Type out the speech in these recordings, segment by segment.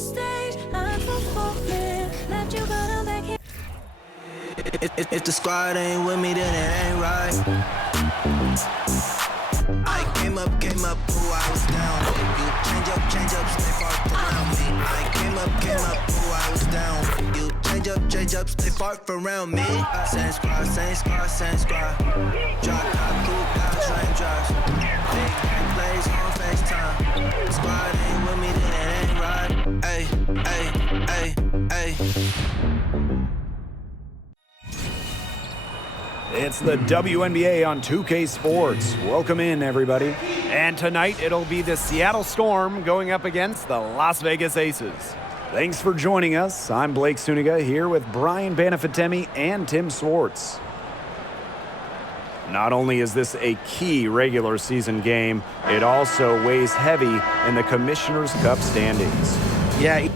stage, I'm performing. Left you, but I'm back here. If the squad ain't with me, then it ain't right. I came up, who I was down. You change up, stay far around me. I came up, who I was down. You change up, stay far around me. Same squad. Drop top, cool guys, raindrops. Big game plays on FaceTime. Squad ain't with me, then it ain't right. Ay. It's the WNBA on 2K Sports. Welcome in, everybody. And tonight, it'll be the Seattle Storm going up against the Las Vegas Aces. Thanks for joining us. I'm Blake Suniga here with Brian Banafitemi and Tim Swartz. Not only is this a key regular season game, it also weighs heavy in the Commissioner's Cup standings. Yeah.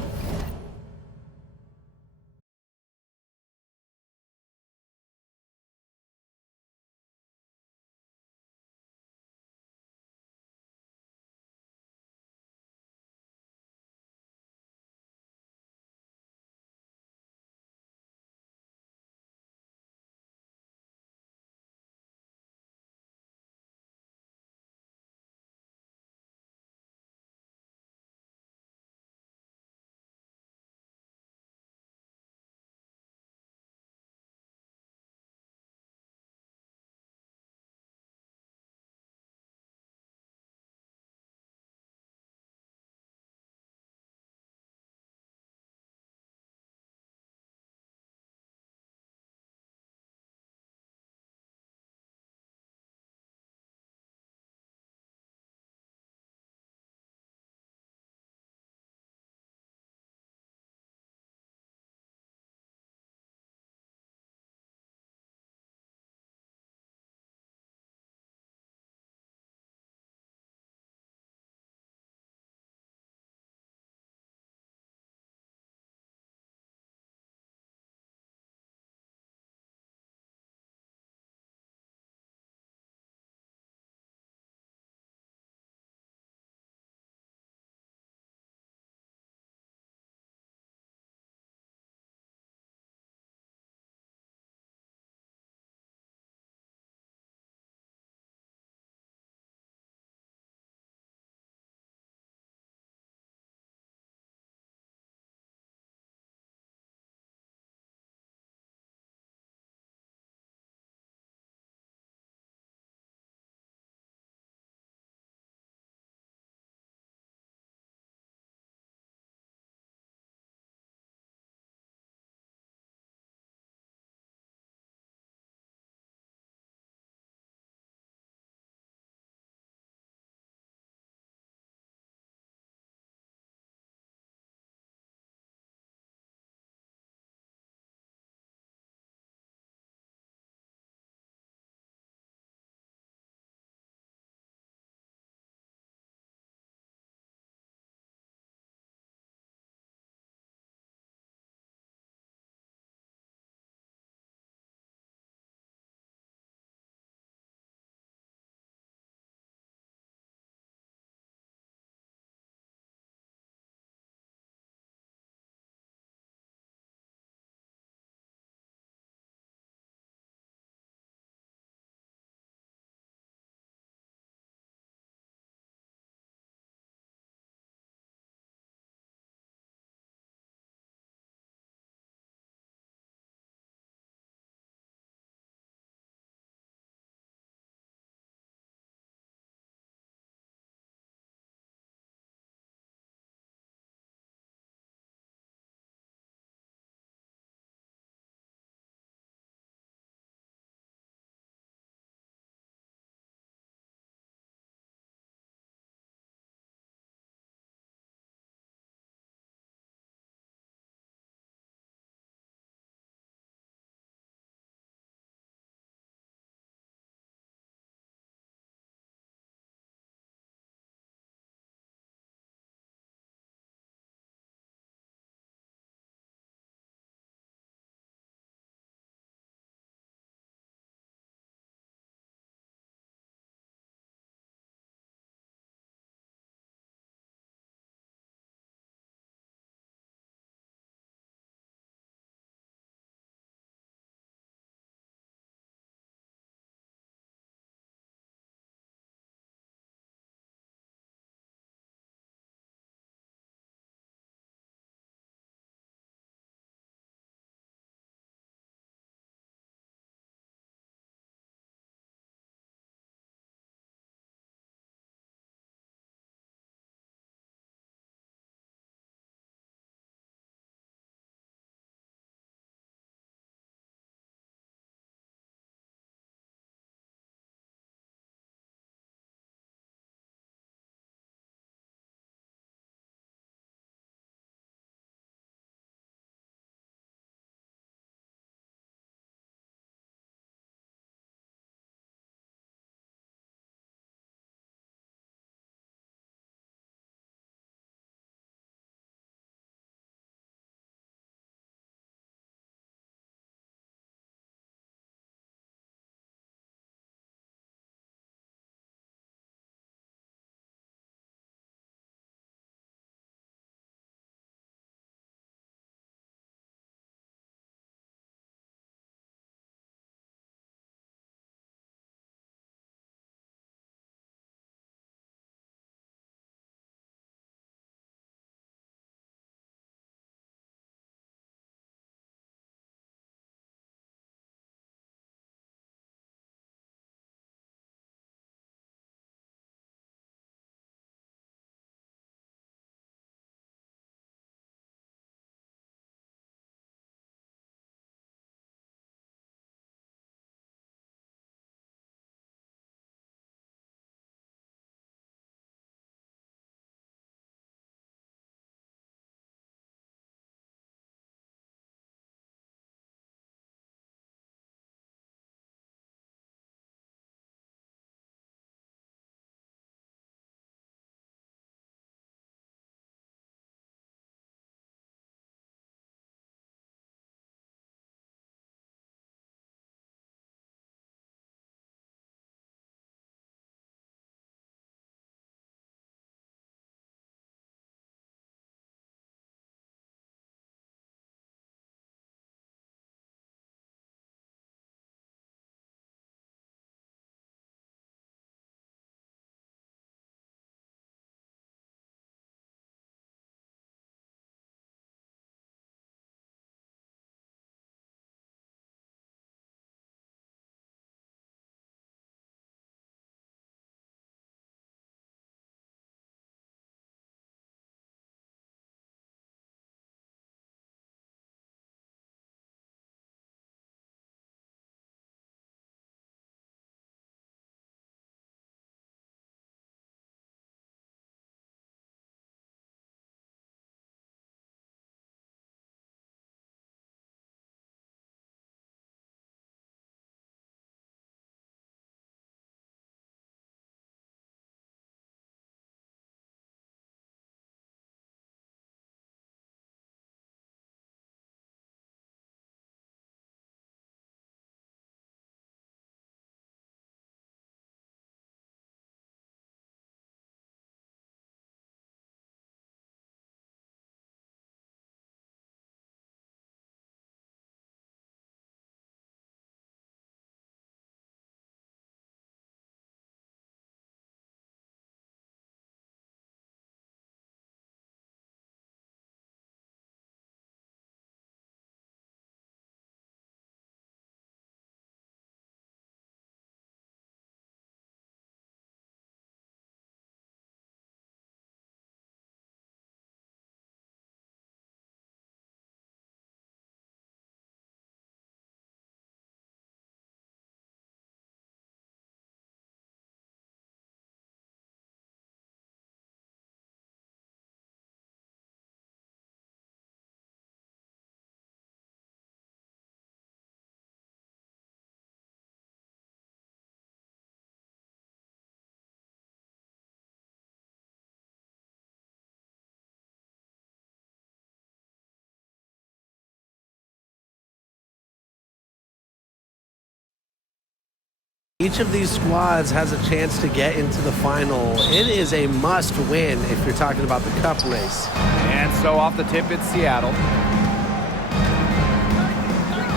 Each of these squads has a chance to get into the final. It is a must win if you're talking about the cup race. And so off the tip, it's Seattle.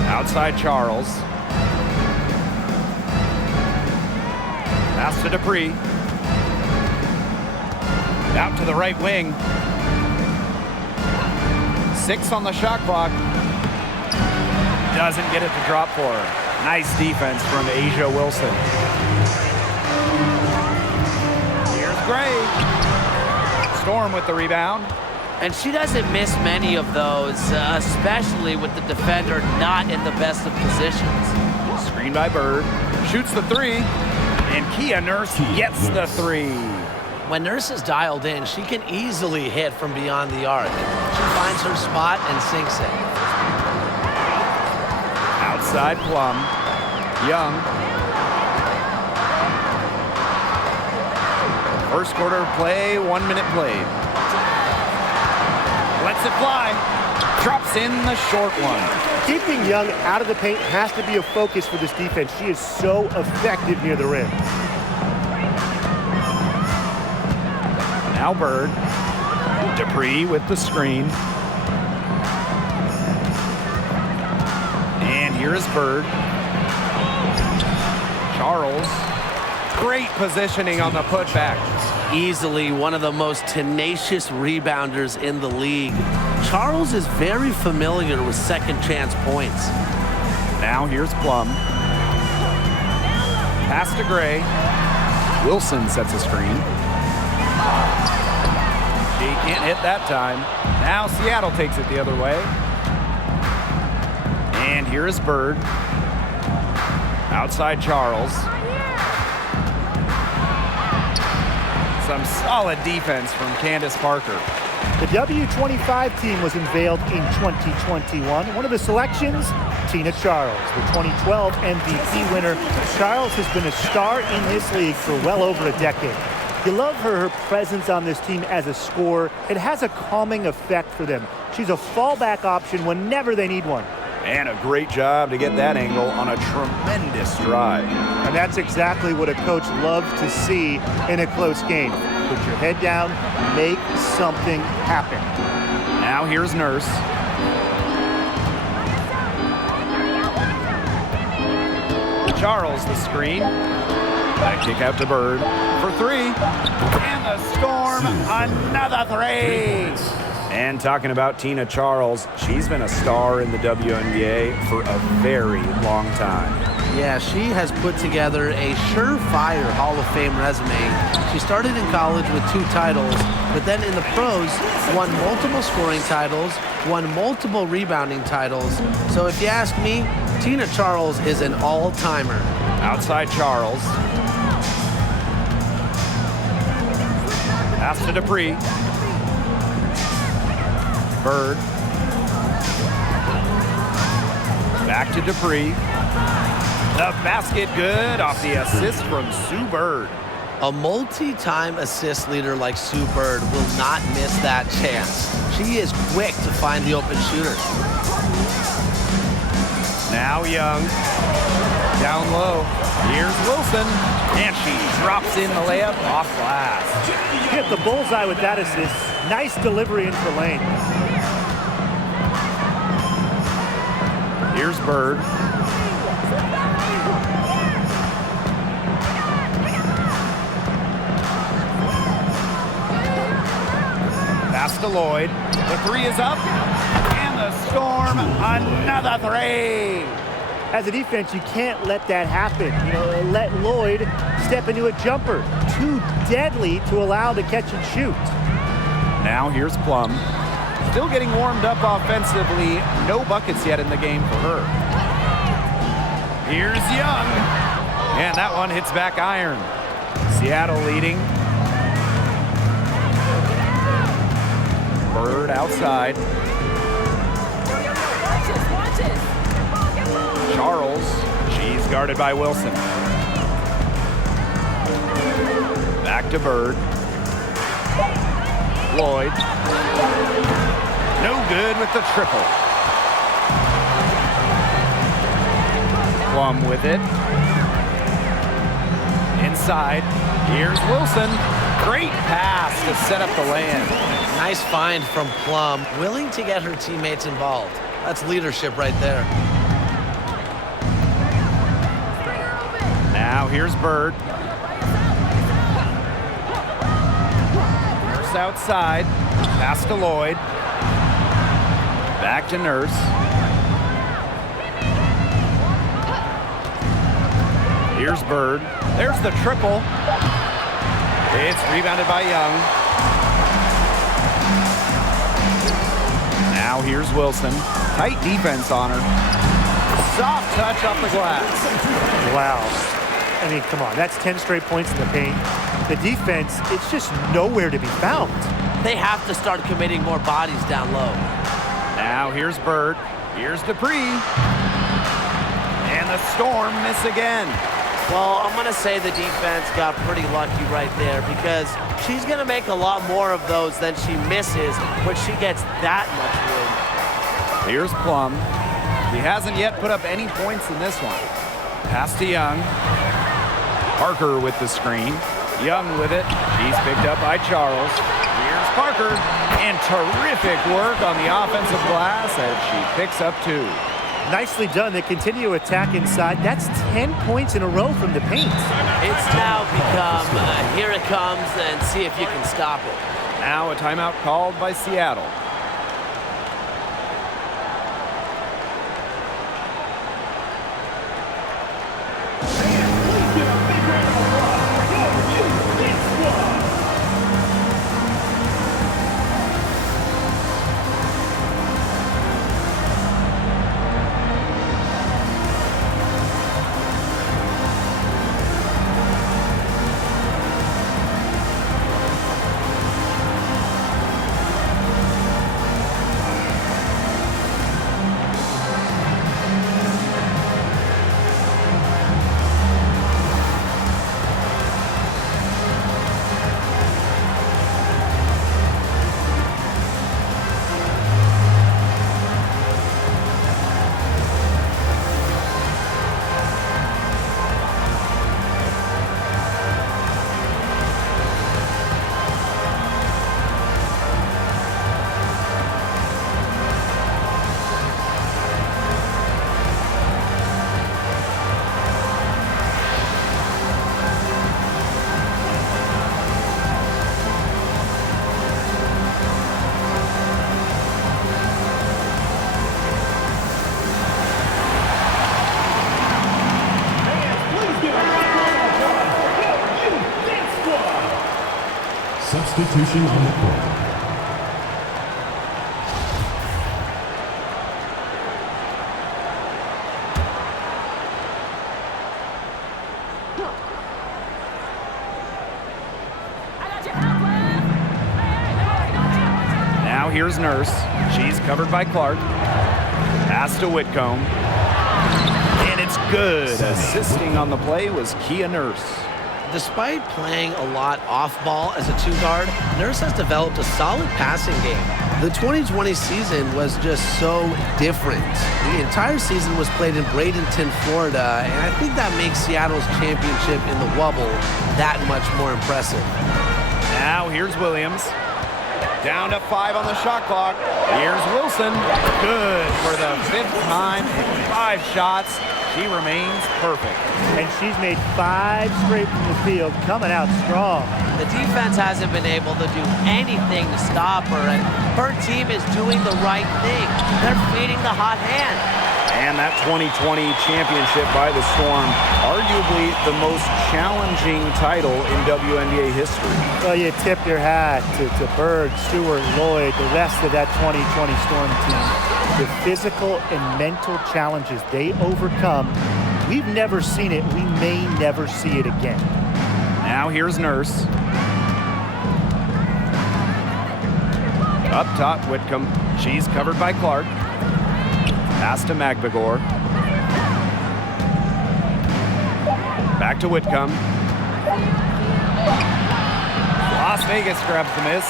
Outside Charles. Pass to Dupree. Out to the right wing. 6 on the shot clock. Doesn't get it to drop for her. Nice defense from Asia Wilson. Here's Gray. Storm with the rebound. And she doesn't miss many of those, especially with the defender not in the best of positions. Screen by Bird. Shoots the 3. And Kia Nurse gets the 3. When Nurse is dialed in, she can easily hit from beyond the arc. She finds her spot and sinks it. Outside Plum. Young. First quarter play, 1 minute played. Lets it fly. Drops in the short one. Keeping Young out of the paint has to be a focus for this defense. She is so effective near the rim. Now Bird. Dupree with the screen. And here is Bird. Charles. Great positioning on the putback. Easily one of the most tenacious rebounders in the league. Charles is very familiar with second chance points. Now here's Plum. Pass to Gray. Wilson sets a screen. She can't hit that time. Now Seattle takes it the other way. And here is Bird. Outside Charles. Some solid defense from Candace Parker. The W25 team was unveiled in 2021. One of the selections, Tina Charles, the 2012 MVP winner. Charles has been a star in this league for well over a decade. You love her presence on this team as a scorer. It has a calming effect for them. She's a fallback option whenever they need one. And a great job to get that angle on a tremendous drive. And that's exactly what a coach loves to see in a close game. Put your head down, make something happen. Now here's Nurse. Charles the screen. Back kick out to Bird for 3. And the Storm, another 3. And talking about Tina Charles, she's been a star in the WNBA for a very long time. Yeah, she has put together a surefire Hall of Fame resume. She started in college with 2 titles, but then in the pros, won multiple scoring titles, won multiple rebounding titles. So if you ask me, Tina Charles is an all-timer. Outside Charles. Pass to Dupree. Bird. Back to Dupree. The basket good off the assist from Sue Bird. A multi-time assist leader like Sue Bird will not miss that chance. She is quick to find the open shooter. Now Young. Down low. Here's Wilson. And she drops in the layup off glass. Hit the bullseye with that assist. Nice delivery into the lane. Here's Bird. Pass to Lloyd. The 3 is up. And the Storm, another 3. As a defense, you can't let that happen. Let Lloyd step into a jumper. Too deadly to allow the catch and shoot. Now here's Plum. Still getting warmed up offensively. No buckets yet in the game for her. Here's Young. And that one hits back iron. Seattle leading. Bird outside. Charles. She's guarded by Wilson. Back to Bird. Lloyd. No good with the triple. Plum with it. Inside, here's Wilson. Great pass to set up the land. Nice find from Plum, willing to get her teammates involved. That's leadership right there. Now here's Bird. Nurse outside. Pass to Lloyd. Back to Nurse. Here's Bird. There's the triple. It's rebounded by Young. Now here's Wilson. Tight defense on her. Soft touch off the glass. Wow. I mean, come on. That's 10 straight points in the paint. The defense, it's just nowhere to be found. They have to start committing more bodies down low. Now here's Bird. Here's Dupree. And the Storm miss again. Well, I'm going to say the defense got pretty lucky right there because she's going to make a lot more of those than she misses when she gets that much room. Here's Plum. He hasn't yet put up any points in this one. Pass to Young. Parker with the screen. Young with it. She's picked up by Charles. Here's Parker. And terrific work on the offensive glass as she picks up 2. Nicely done. They continue to attack inside. That's 10 points in a row from the paint. It's now become, here it comes, and see if you can stop it. Now a timeout called by Seattle. Substitution on the court. Now here's Nurse. She's covered by Clark. Pass to Whitcomb. And it's good. Assisting on the play was Kia Nurse. Despite playing a lot off-ball as a 2-guard, Nurse has developed a solid passing game. The 2020 season was just so different. The entire season was played in Bradenton, Florida, and I think that makes Seattle's championship in the Wubble that much more impressive. Now here's Williams. Down to 5 on the shot clock. Here's Wilson. Good for the 5th time in 5 shots. She remains perfect. And she's made 5 straight from the field, coming out strong. The defense hasn't been able to do anything to stop her, and her team is doing the right thing. They're feeding the hot hand. And that 2020 championship by the Storm, arguably the most challenging title in WNBA history. Well, you tip your hat to Bird, Stewart, Lloyd, the rest of that 2020 Storm team. The physical and mental challenges they overcome, we've never seen it. We may never see it again. Now here's Nurse. Up top, Whitcomb. She's covered by Clark. Pass to Magbagor. Back to Whitcomb. Las Vegas grabs the miss.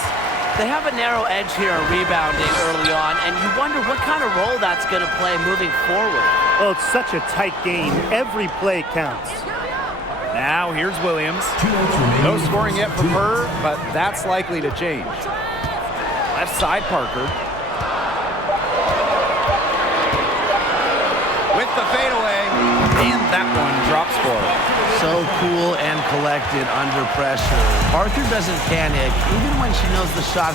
They have a narrow edge here rebounding early on, and you wonder what kind of role that's going to play moving forward. Well, it's such a tight game. Every play counts. Now here's Williams. 2 minutes remaining. No scoring yet from her, but that's likely to change. Left side, Parker. With the fadeaway, and that one drops for her. So cool and collected under pressure. Parker doesn't panic, even when she knows the shot.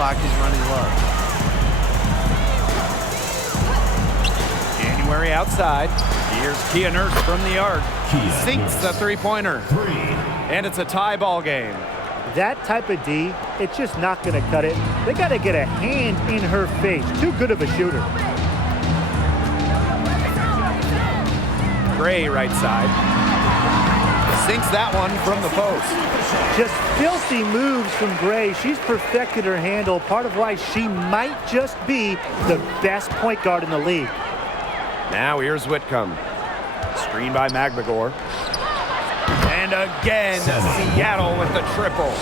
Clock is running low. January outside. Here's Kia Nurse from the arc. Kia Sinks Nurse. the three-pointer. 3. And it's a tie ball game. That type of D, it's just not going to cut it. They got to get a hand in her face. Too good of a shooter. Gray right side. Sinks that one from the post. Just filthy moves from Gray. She's perfected her handle, part of why she might just be the best point guard in the league. Now here's Whitcomb. Screen by McGregor. And again, Seattle with the triple.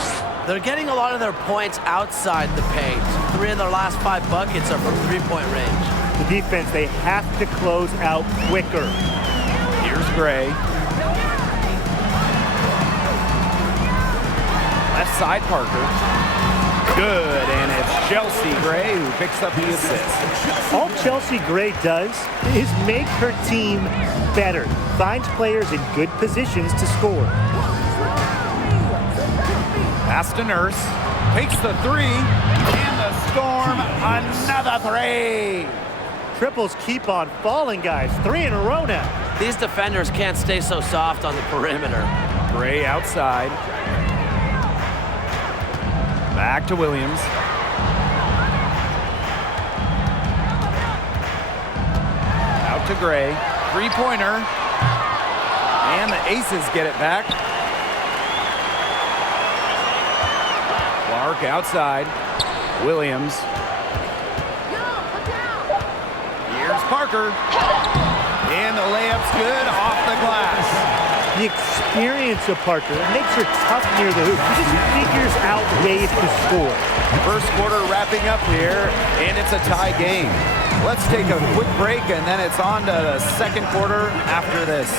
They're getting a lot of their points outside the paint. 3 of their last 5 buckets are from three-point range. The defense, they have to close out quicker. Here's Here's Gray. Left side, Parker. Good, and it's Chelsea Gray who picks up the assist. All Chelsea Gray does is make her team better. Finds players in good positions to score. Pass to Nurse. Takes the three. And the Storm, another three. Triples keep on falling, guys. 3 in a row now. These defenders can't stay so soft on the perimeter. Gray outside. Back to Williams. Out to Gray. Three-pointer. And the Aces get it back. Clark outside. Williams. Here's Parker. And the layup's good off the glass. The experience of Parker makes her tough near the hoop. She just figures out ways to score. First quarter wrapping up here, and it's a tie game. Let's take a quick break, and then it's on to the second quarter after this.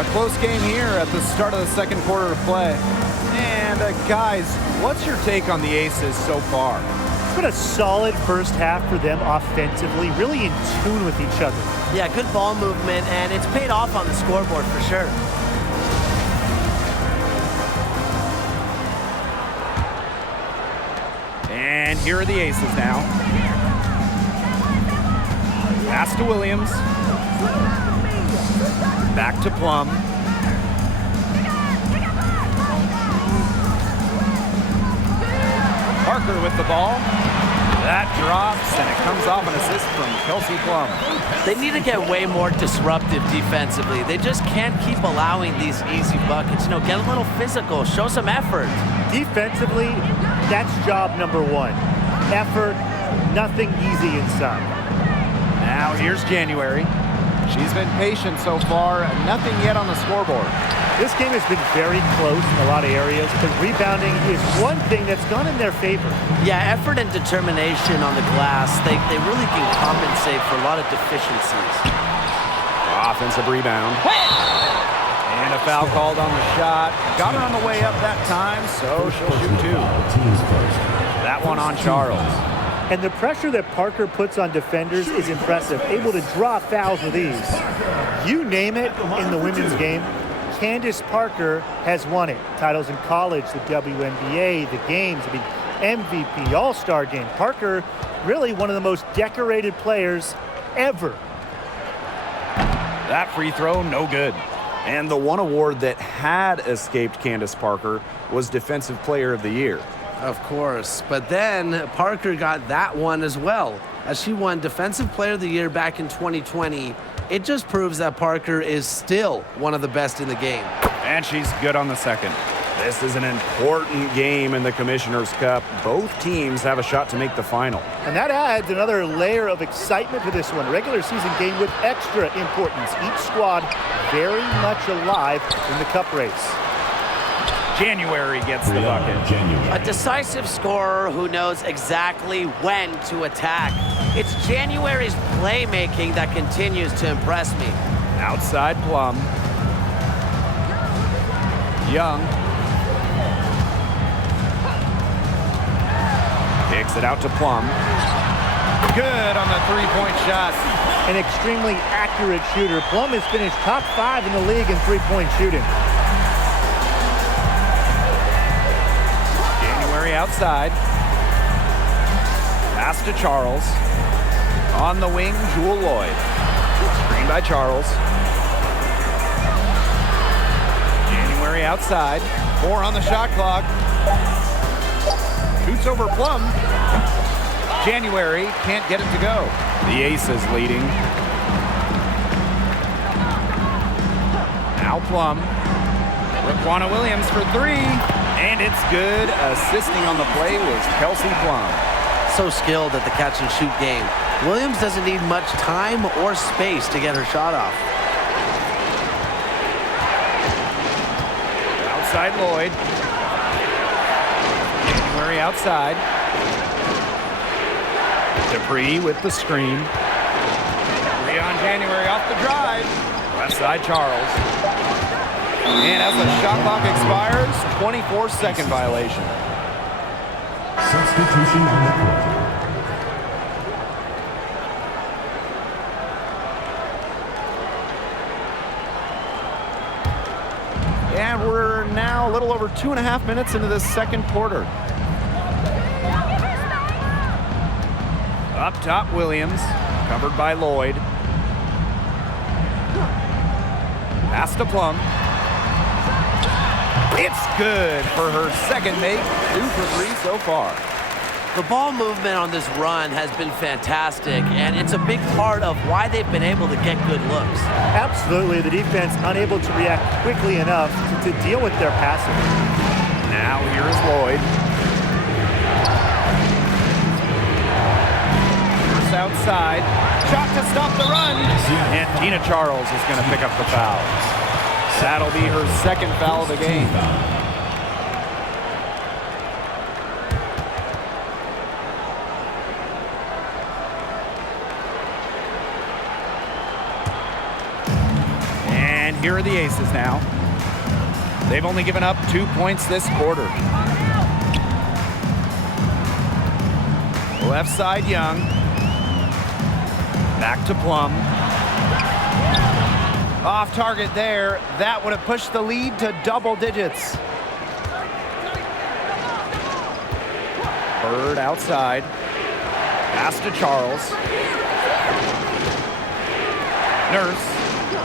A close game here at the start of the second quarter of play. And guys, what's your take on the Aces so far? It's been a solid first half for them offensively, really in tune with each other. Yeah, good ball movement, and it's paid off on the scoreboard for sure. And here are the Aces now. Pass to Williams. Back to Plum. Parker with the ball. That drops, and it comes off an assist from Kelsey Plum. They need to get way more disruptive defensively. They just can't keep allowing these easy buckets. You know, get a little physical, show some effort. Defensively, that's job number one. Effort, nothing easy inside. Now here's January. She's been patient so far, nothing yet on the scoreboard. This game has been very close in a lot of areas, but rebounding is one thing that's gone in their favor. Yeah, effort and determination on the glass, they really can compensate for a lot of deficiencies. Offensive rebound. And a foul called on the shot. Got her on the way up that time, so she'll shoot two. That one on Charles. And the pressure that Parker puts on defenders is impressive, able to draw fouls with ease. You name it in the women's game, Candace Parker has won it. Titles in college, the WNBA, the games, MVP, All-Star game. Parker, really one of the most decorated players ever. That free throw, no good. And the one award that had escaped Candace Parker was Defensive Player of the Year. Of course, but then Parker got that one as well. As she won Defensive Player of the Year back in 2020, it just proves that Parker is still one of the best in the game. And she's good on the second. This is an important game in the Commissioner's Cup. Both teams have a shot to make the final. And that adds another layer of excitement to this one. Regular season game with extra importance. Each squad very much alive in the cup race. January gets the bucket. A decisive scorer who knows exactly when to attack. It's January's playmaking that continues to impress me. Outside Plum. Young. Kicks it out to Plum. Good on the three-point shot. An extremely accurate shooter. Plum has finished top 5 in the league in three-point shooting. Outside. Pass to Charles. On the wing, Jewel Lloyd. Screen by Charles. January outside. 4 on the shot clock. Shoots over Plum. January can't get it to go. The Aces leading. Now Plum. Raquana Williams for 3. And it's good. Assisting on the play was Kelsey Plum. So skilled at the catch and shoot game. Williams doesn't need much time or space to get her shot off. Outside Lloyd. January outside. Dupree with the screen. Dupree on January off the drive. Left side Charles. And as the shot clock expires, 24-second violation. Substitution on the court. And we're now a little over 2.5 minutes into this second quarter. Up top, Williams, covered by Lloyd. Pass to Plum. It's good for her second make. 2 for 3 so far. The ball movement on this run has been fantastic, and it's a big part of why they've been able to get good looks. Absolutely, the defense unable to react quickly enough to deal with their passing. Now here is Lloyd. First outside. Shot to stop the run. And Tina Charles is going to pick up the foul. That'll be her second foul of the game. And here are the Aces now. They've only given up 2 points this quarter. Left side, Young. Back to Plum. Off target there. That would have pushed the lead to double digits. Bird outside. Pass to Charles. Nurse.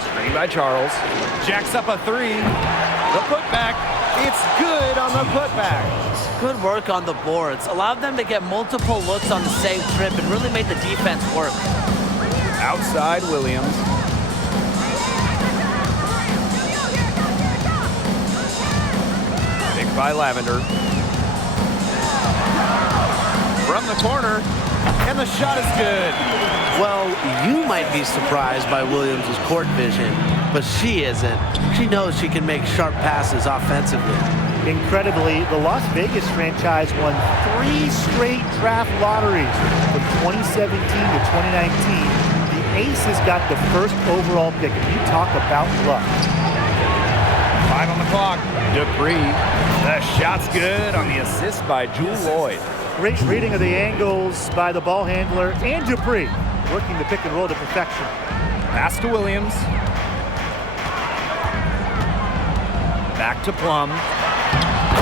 Screen by Charles. Jacks up a three. The putback. It's good on the putback. Good work on the boards. Allowed them to get multiple looks on the same trip and really made the defense work. Outside Williams. Picked by Lavender. From the corner, and the shot is good. Well, you might be surprised by Williams' court vision, but she isn't. She knows she can make sharp passes offensively. Incredibly, the Las Vegas franchise won 3 straight draft lotteries from 2017 to 2019. The Aces got the first overall pick. And you talk about luck. 5 on the clock. Dupree. The shot's good on the assist by Jewel Lloyd. Great reading of the angles by the ball handler and Dupree, working the pick and roll to perfection. Pass to Williams. Back to Plum.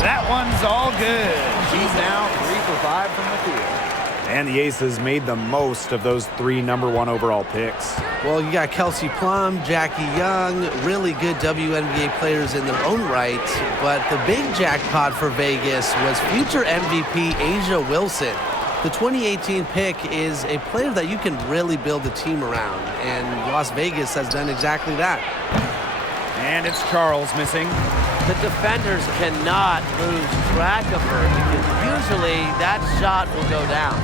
That one's all good. She's now 3 for 5 from the field. And the Aces made the most of those 3 #1 overall picks. Well, you got Kelsey Plum, Jackie Young, really good WNBA players in their own right. But the big jackpot for Vegas was future MVP Asia Wilson. The 2018 pick is a player that you can really build a team around, and Las Vegas has done exactly that. And it's Charles missing. The defenders cannot lose track of her because usually that shot will go down.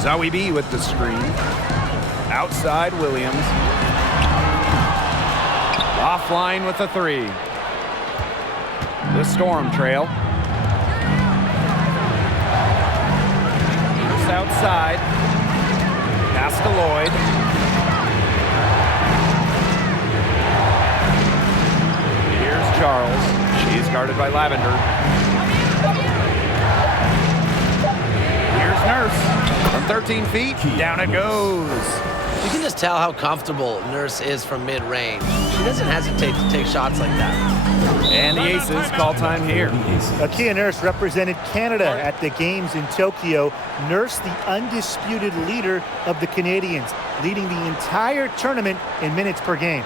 Zoe B with the screen. Outside Williams. Offline with the 3. The Storm trail. Just outside. Pass to Lloyd. Here's Charles. She's guarded by Lavender. Here's Nurse. From 13 feet, down it goes. You can just tell how comfortable Nurse is from mid-range. She doesn't hesitate to take shots like that. And the Aces call time here. Kia Nurse represented Canada at the games in Tokyo. Nurse, the undisputed leader of the Canadians, leading the entire tournament in minutes per game.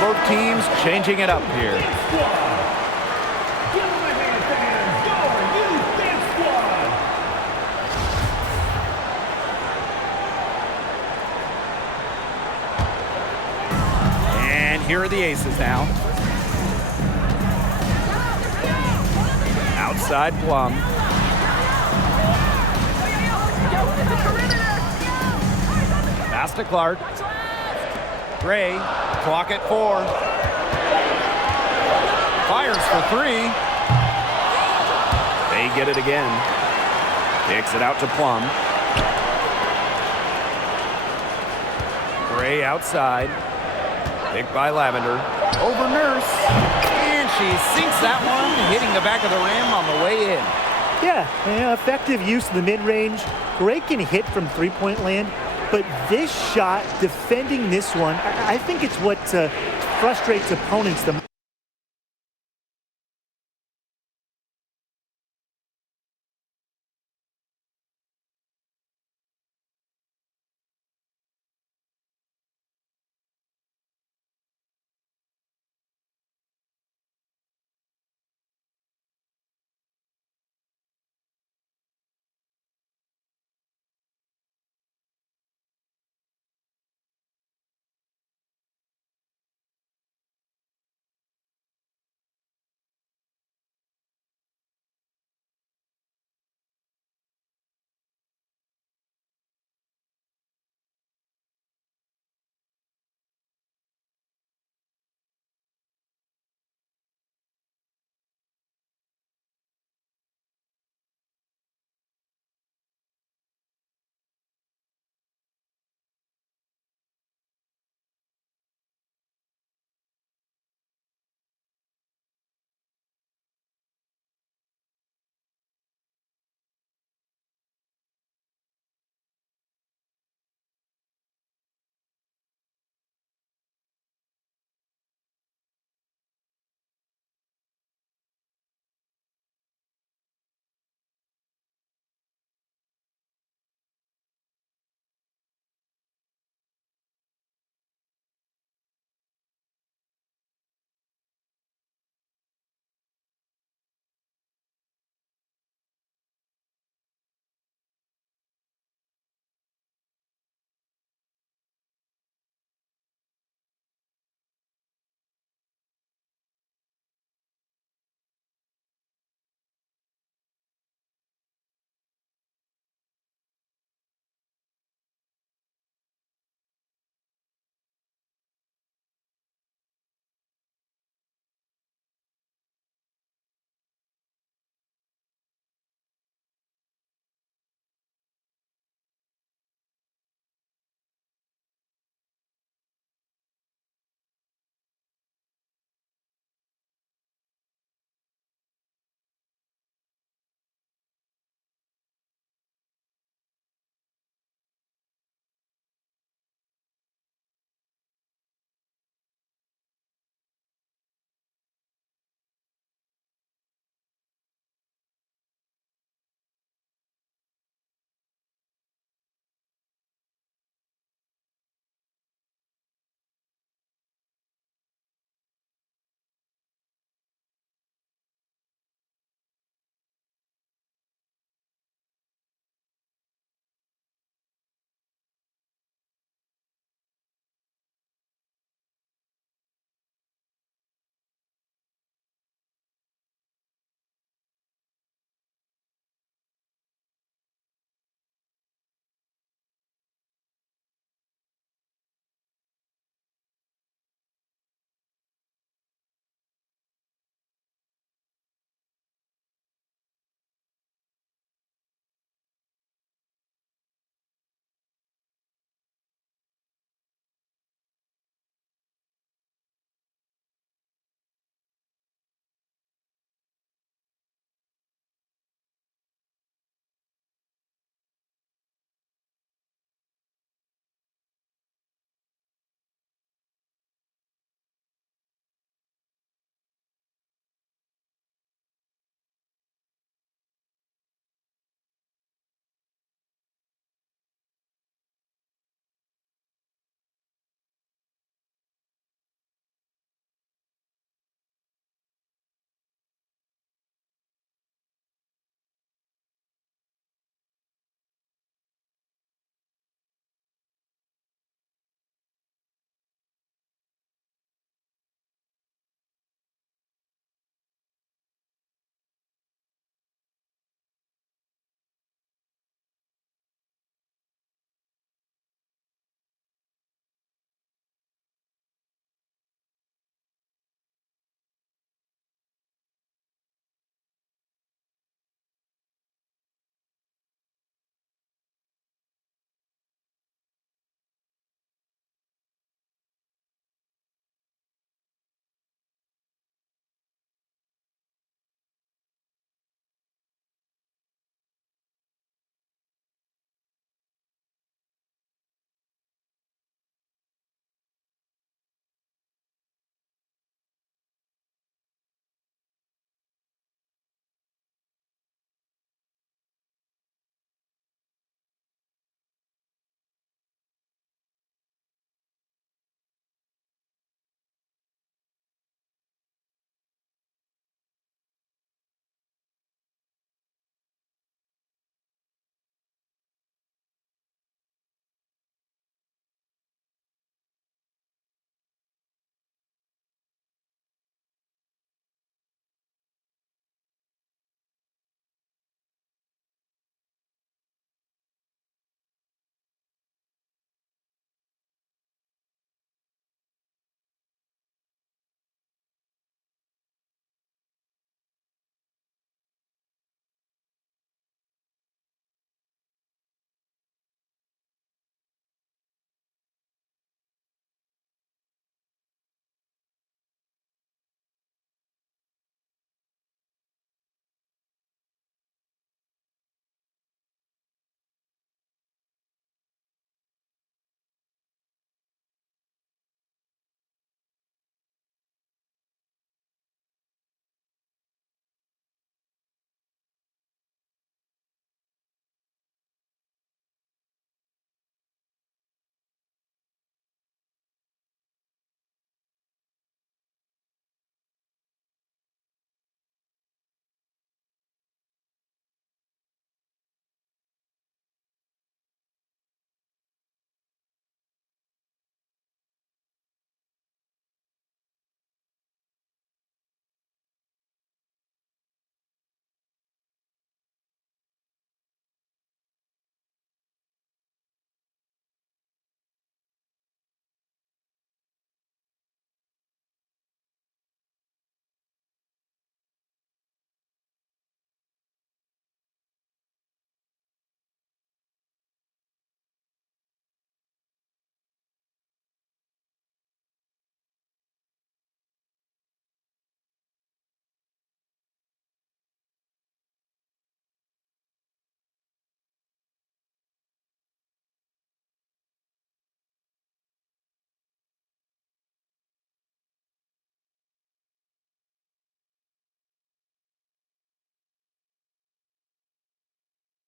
Both teams changing it up here. And here are the Aces now. Outside Plum. Pass to Clark. Gray, clock at 4. Fires for 3. They get it again. Kicks it out to Plum. Gray outside. Picked by Lavender. Over Nurse. And she sinks that one, hitting the back of the rim on the way in. Yeah, effective use of the mid-range. Gray can hit from three-point land, but this shot, defending this one, I think it's what frustrates opponents the most.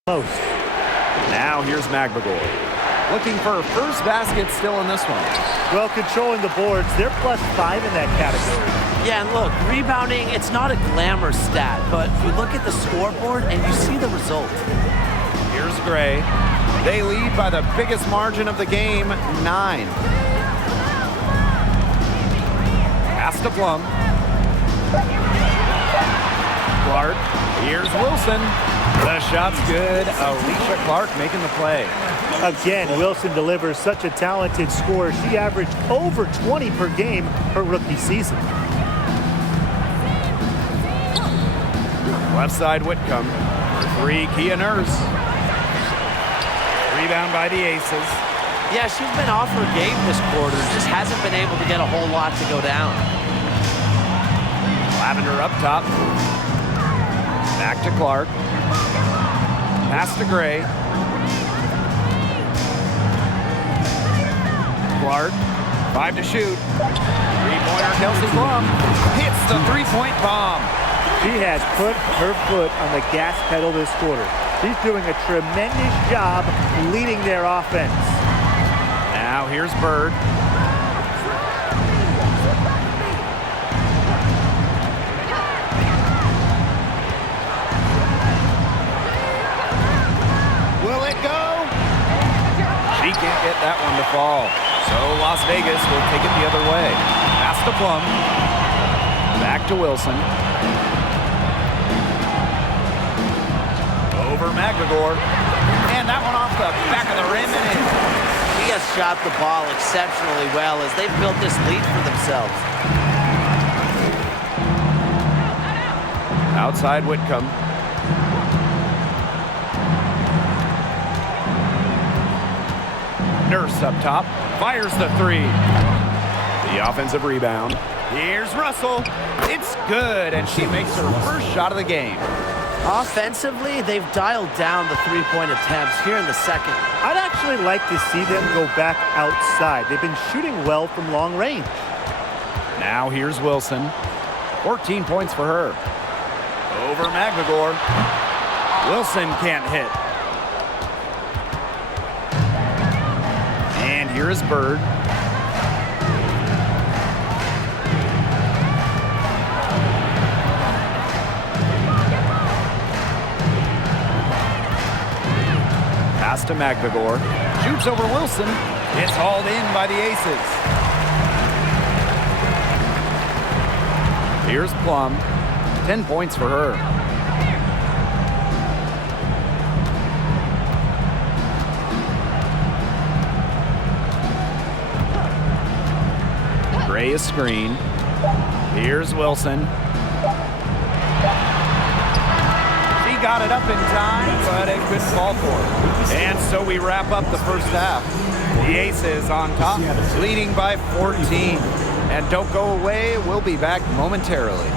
most. Now here's McBagor. Looking for a first basket still in this one. Well, controlling the boards. They're +5 in that category. Yeah, and look, rebounding, it's not a glamour stat, but you look at the scoreboard and you see the result. Here's Gray. They lead by the biggest margin of the game, 9. Pass to Plum. Clark. Here's Wilson. The shot's good. Alicia Clark making the play. Again, Wilson delivers such a talented scorer. She averaged over 20 per game her rookie season. Left side Whitcomb. 3, Kia Nurse. Rebound by the Aces. Yeah, she's been off her game this quarter. Just hasn't been able to get a whole lot to go down. Lavender up top. Back to Clark. Pass to Gray. Clark. 5 to shoot. Three-pointer, Kelsey Plum. Hits the three-point bomb. She has put her foot on the gas pedal this quarter. She's doing a tremendous job leading their offense. Now here's Bird. Will it go? She can't get that one to fall. So Las Vegas will take it the other way. Pass to Plum. Back to Wilson. Over McBagor. And that one off the back of the rim and in. He has shot the ball exceptionally well as they've built this lead for themselves. Outside Whitcomb. Nurse up top. Fires the 3. The offensive rebound. Here's Russell. It's good, and she makes her first shot of the game. Offensively, they've dialed down the three-point attempts here in the second. I'd actually like to see them go back outside. They've been shooting well from long range. Now here's Wilson. 14 points for her. Over McBagor. Wilson can't hit. And here is Bird. Pass to McBagor. Shoots over Wilson. It's hauled in by the Aces. Here's Plum. 10 points for her. Gray is screen. Here's Wilson. She got it up in time, but it couldn't fall for her. And so we wrap up the first half. The Aces on top, leading by 14. And don't go away, we'll be back momentarily.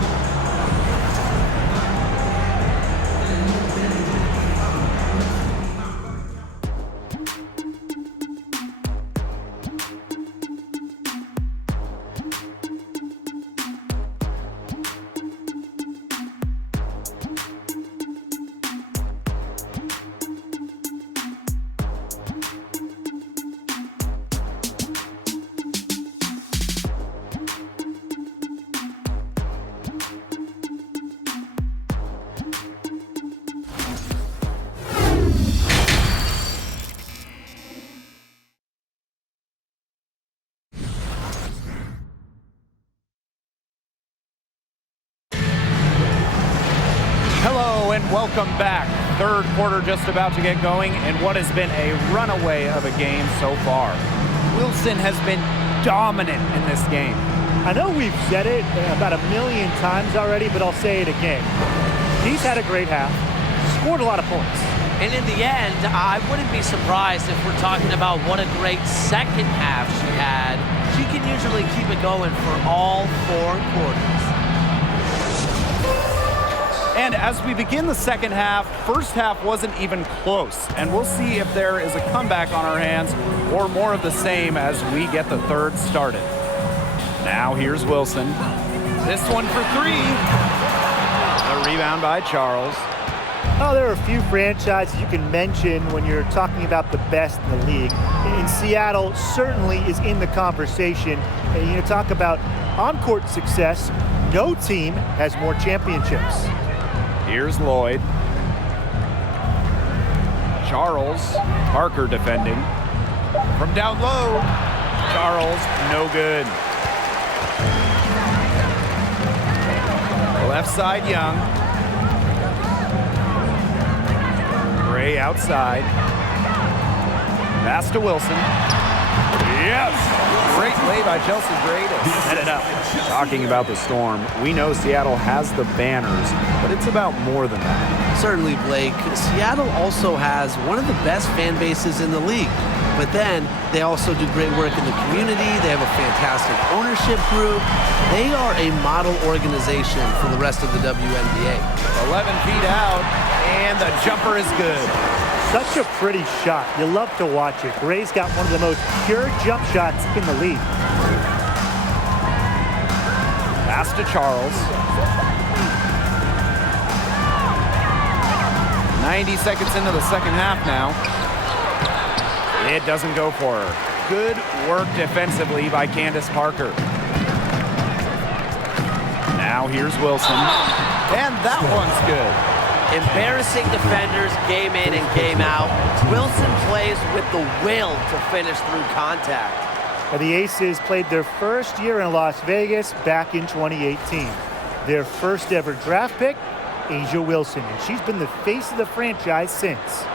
Hello and welcome back. Third quarter just about to get going in what has been a runaway of a game so far. Wilson has been dominant in this game. I know we've said it about 1,000,000 times already, but I'll say it again. She's had a great half, scored a lot of points. And in the end, I wouldn't be surprised if we're talking about what a great second half she had. She can usually keep it going for all 4 quarters. And as we begin the second half, first half wasn't even close. And we'll see if there is a comeback on our hands or more of the same as we get the third started. Now here's Wilson. This one for 3. The rebound by Charles. Oh, there are a few franchises you can mention when you're talking about the best in the league. And Seattle certainly is in the conversation. And you talk about on-court success, no team has more championships. Here's Lloyd. Charles, Parker defending. From down low, Charles, no good. Left side, Young. Gray outside. Pass to Wilson. Yes! Great play by Chelsea Gray to set it up. Talking about the Storm, we know Seattle has the banners, but it's about more than that. Certainly, Blake. Seattle also has one of the best fan bases in the league. But then they also do great work in the community. They have a fantastic ownership group. They are a model organization for the rest of the WNBA. 11 feet out, and the jumper is good. Such a pretty shot. You love to watch it. Gray's got one of the most pure jump shots in the league. Pass to Charles. 90 seconds into the second half now. It doesn't go for her. Good work defensively by Candace Parker. Now here's Wilson. And that one's good. Embarrassing defenders game in and game out. Wilson plays with the will to finish through contact. Now, the Aces played their first year in Las Vegas back in 2018. Their first ever draft pick, A'ja Wilson, and she's been the face of the franchise since.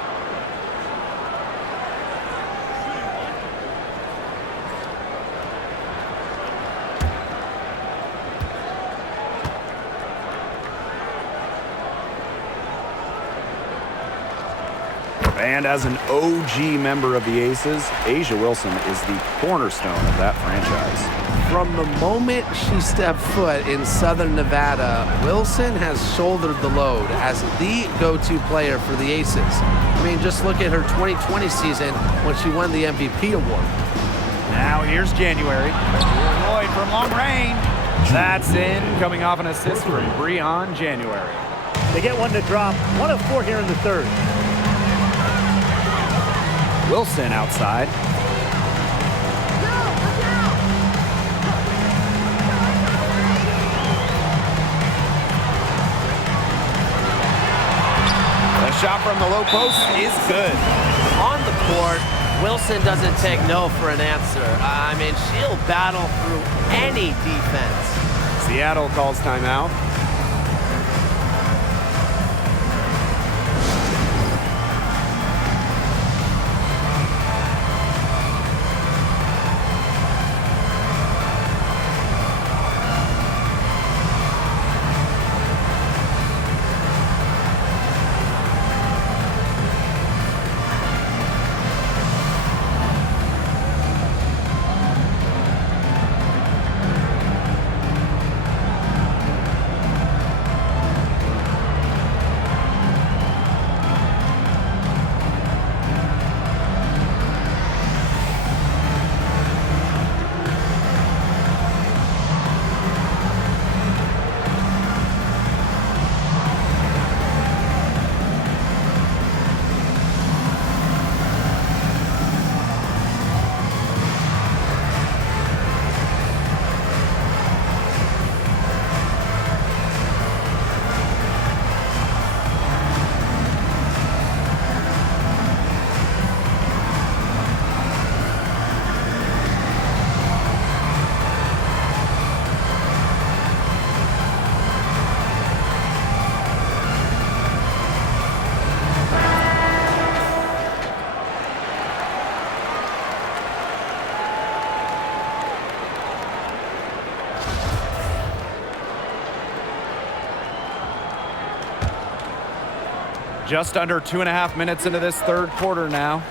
And as an OG member of the Aces, A'ja Wilson is the cornerstone of that franchise. From the moment she stepped foot in Southern Nevada, Wilson has shouldered the load as the go-to player for the Aces. I mean, just look at her 2020 season when she won the MVP award. Now here's January. Lloyd from long range. That's in, coming off an assist from Breon January. They get one to drop. 1 of 4 here in the third. Wilson outside. The shot from the low post is good. On the court, Wilson doesn't take no for an answer. I mean, she'll battle through any defense. Seattle calls timeout. Just under 2.5 minutes into this third quarter now.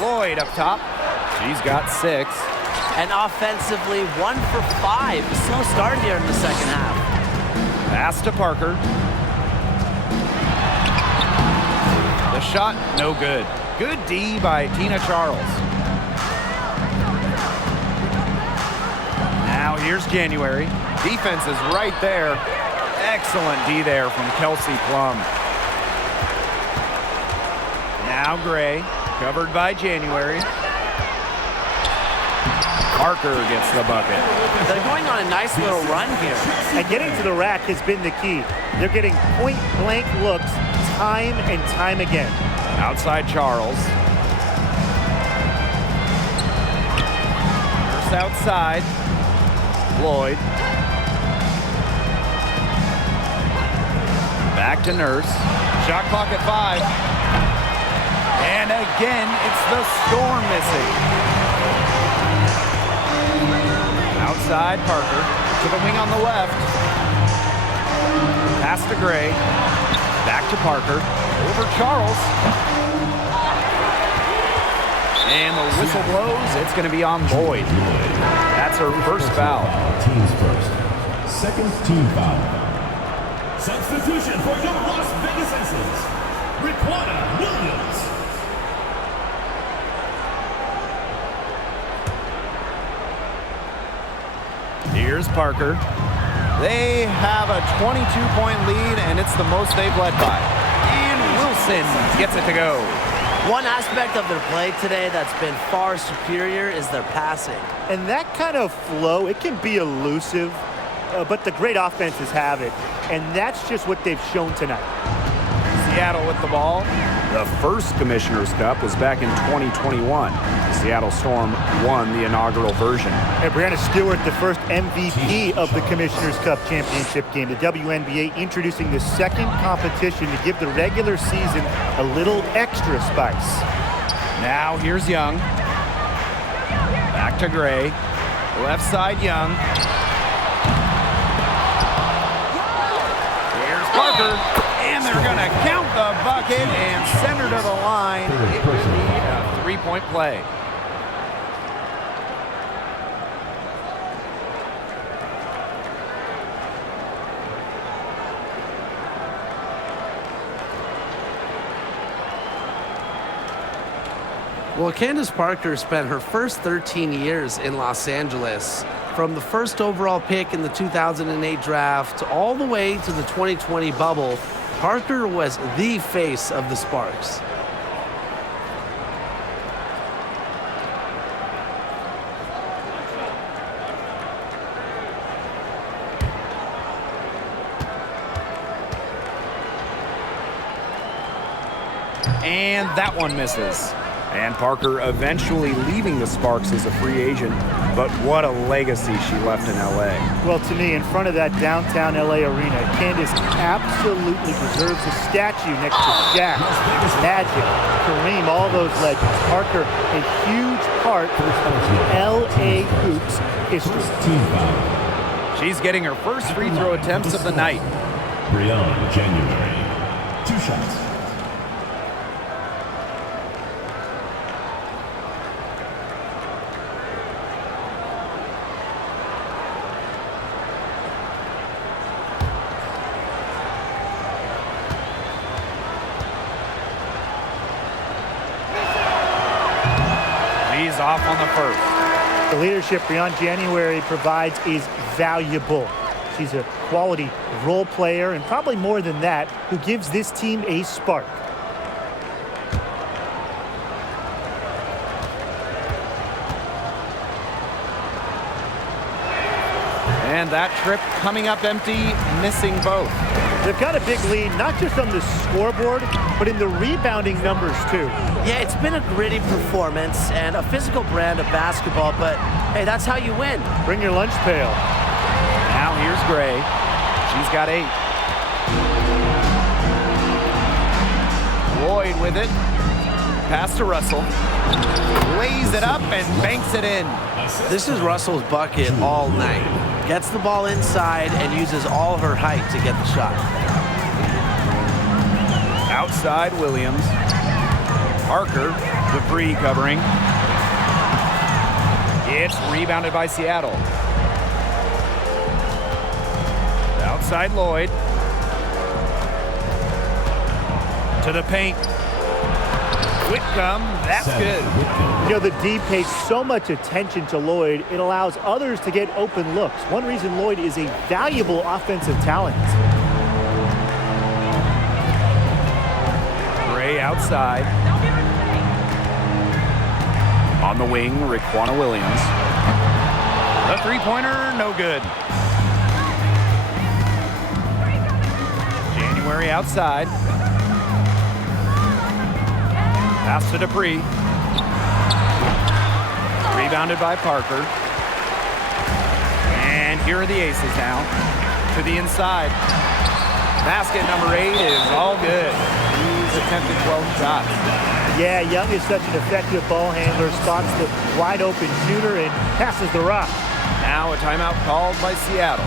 Lloyd up top. She's got 6. And offensively, 1 for 5. Slow start here in the second half. Pass to Parker. The shot, no good. Good D by Tina Charles. Now here's January. Defense is right there. Excellent D there from Kelsey Plum. Now Gray, covered by January. Parker gets the bucket. They're going on a nice little run here. And getting to the rack has been the key. They're getting point-blank looks time and time again. Outside Charles. First outside. Lloyd. Back to Nurse. Shot clock at 5. And again, it's the Storm missing. Outside Parker. To the wing on the left. Pass to Gray. Back to Parker. Over Charles. And the whistle blows. It's going to be on Lloyd. That's her first foul. Team's first. Second team foul. Substitution for your Las Vegas Aces. Raquana Williams. Here's Parker. They have a 22-point lead, and it's the most they've led by. And Wilson gets it to go. One aspect of their play today that's been far superior is their passing. And that kind of flow, it can be elusive, but the great offenses have it. And that's just what they've shown tonight. Seattle with the ball. The first Commissioner's Cup was back in 2021. The Seattle Storm won the inaugural version. And Brianna Stewart, the first MVP of the Commissioner's Cup championship game. The WNBA introducing the second competition to give the regular season a little extra spice. Now here's Young. Back to Gray. Left side Young. Here's Parker. And they're going to count the bucket and send her to the line. It will be a 3-point play. Well, Candace Parker spent her first 13 years in Los Angeles. From the first overall pick in the 2008 draft all the way to the 2020 bubble, Parker was the face of the Sparks. And that one misses. And Parker eventually leaving the Sparks as a free agent, but what a legacy she left in LA. Well, to me, in front of that downtown LA arena, Candace absolutely deserves a statue next to Shaq, Magic, Kareem, all those legends. Parker, a huge part of LA Hoops history. Team foul. She's getting her first free throw attempts of the night. Brianna January. 2 shots. She's off on the first. The leadership Brianna January provides is valuable. She's a quality role player, and probably more than that, who gives this team a spark. And that trip coming up empty, missing both. They've got a big lead, not just on the scoreboard, but in the rebounding numbers, too. Yeah, it's been a gritty performance and a physical brand of basketball, but hey, that's how you win. Bring your lunch pail. Now here's Gray. She's got 8. Lloyd with it. Pass to Russell. Lays it up and banks it in. This is Russell's bucket all night. Gets the ball inside and uses all her height to get the shot. Outside Williams. Parker Dupree covering. It's rebounded by Seattle. Outside Lloyd. To the paint. Whitcomb, that's good. You know, the D pays so much attention to Lloyd, it allows others to get open looks. One reason Lloyd is a valuable offensive talent. Gray outside. On the wing, Raquana Williams. The three-pointer, no good. January outside. Pass to Dupree. Rebounded by Parker. And here are the aces now. To the inside. Basket number 8 is all good. He's attempted 12 shots. Yeah, Young is such an effective ball handler, spots the wide open shooter and passes the rock. Now a timeout called by Seattle.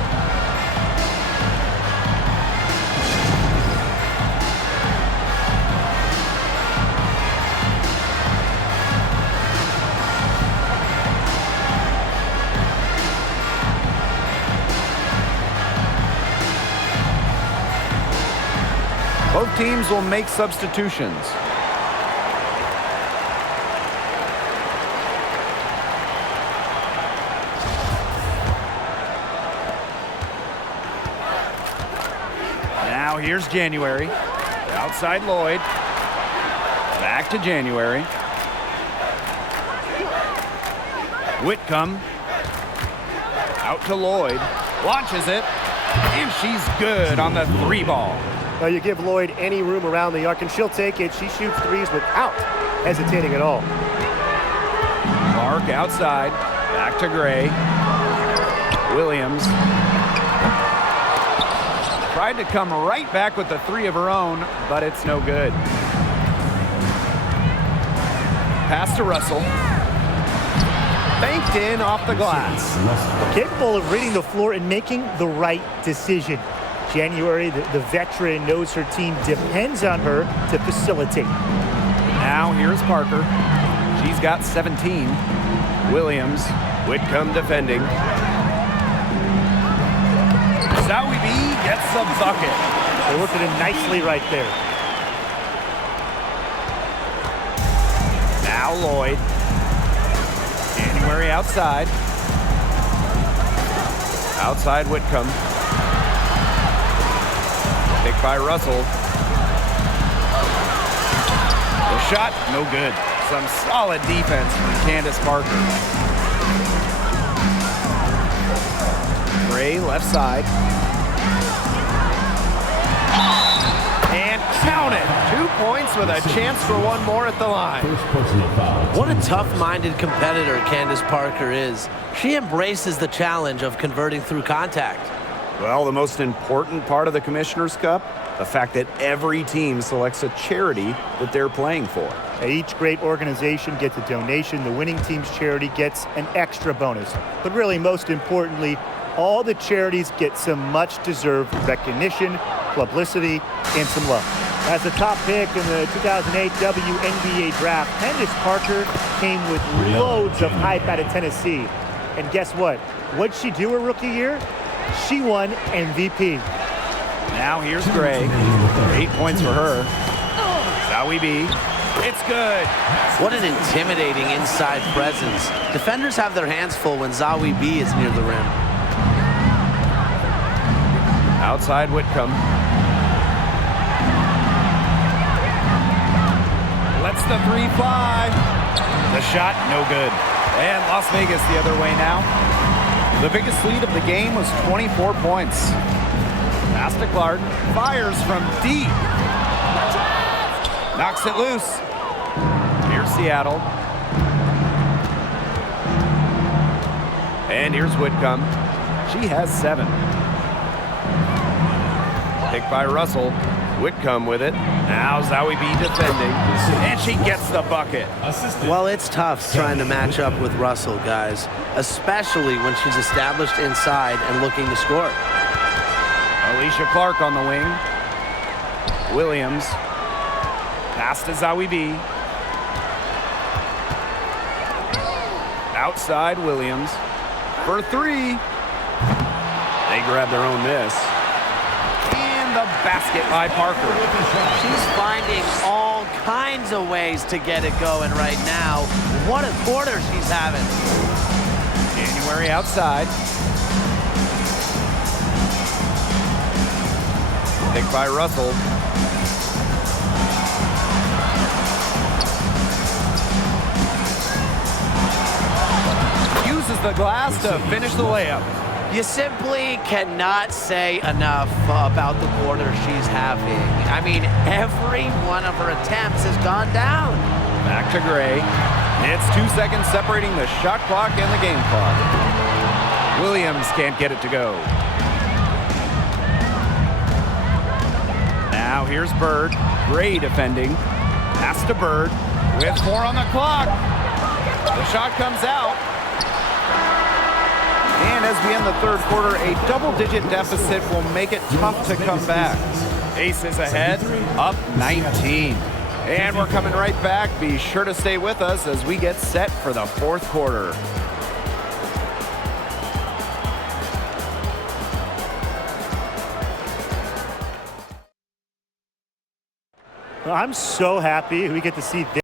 Both teams will make substitutions. Now here's January. Outside Lloyd. Back to January. Whitcomb. Out to Lloyd. Launches it. And she's good on the 3-ball. Well, you give Lloyd any room around the arc, and she'll take it. She shoots threes without hesitating at all. Clark outside. Back to Gray. Williams. Tried to come right back with the 3 of her own, but it's no good. Pass to Russell. Banked in off the glass. Capable of reading the floor and making the right decision. January, the veteran, knows her team depends on her to facilitate. Now here's Parker. She's got 17. Williams. Whitcomb defending. Zowie B gets the bucket. They're working him nicely right there. Now Lloyd. January outside. Outside Whitcomb. Picked by Russell. The shot, no good. Some solid defense from Candace Parker. Gray left side. And count it. 2 points with a chance for one more at the line. What a tough-minded competitor Candace Parker is. She embraces the challenge of converting through contact. Well, the most important part of the Commissioner's Cup, the fact that every team selects a charity that they're playing for. Each great organization gets a donation. The winning team's charity gets an extra bonus. But really, most importantly, all the charities get some much-deserved recognition, publicity, and some love. As the top pick in the 2008 WNBA draft, Candace Parker came with loads of hype out of Tennessee. And guess what? What'd she do her rookie year? She won MVP. Now here's Gray. 8 points for her. Zowie B. It's good. What an intimidating inside presence. Defenders have their hands full when Zowie B is near the rim. Outside Whitcomb. Lets the 3 fly. The shot, no good. And Las Vegas the other way now. The biggest lead of the game was 24 points. Pass to Clark. Fires from deep. Knocks it loose. Here's Seattle. And here's Whitcomb. She has 7. Picked by Russell. Whitcomb with it. Now Zowie B defending. And she gets the bucket. Well, it's tough trying to match up with Russell, guys, especially when she's established inside and looking to score. Alicia Clark on the wing. Williams. Pass to Zowie B. Outside Williams for three. They grab their own miss. And the basket by Parker. She's finding all kinds of ways to get it going right now. What a quarter she's having. January outside. Pick by Russell. Uses the glass to finish the layup. You simply cannot say enough about the quarter she's having. I mean, every one of her attempts has gone down. Back to Gray. It's 2 seconds separating the shot clock and the game clock. Williams can't get it to go. Now here's Bird. Gray defending. Pass to Bird with 4 on the clock. The shot comes out. And as we end the third quarter, a double-digit deficit will make it tough to come back. Aces ahead, up 19. And we're coming right back. Be sure to stay with us as we get set for the fourth quarter. Well, I'm so happy we get to see this.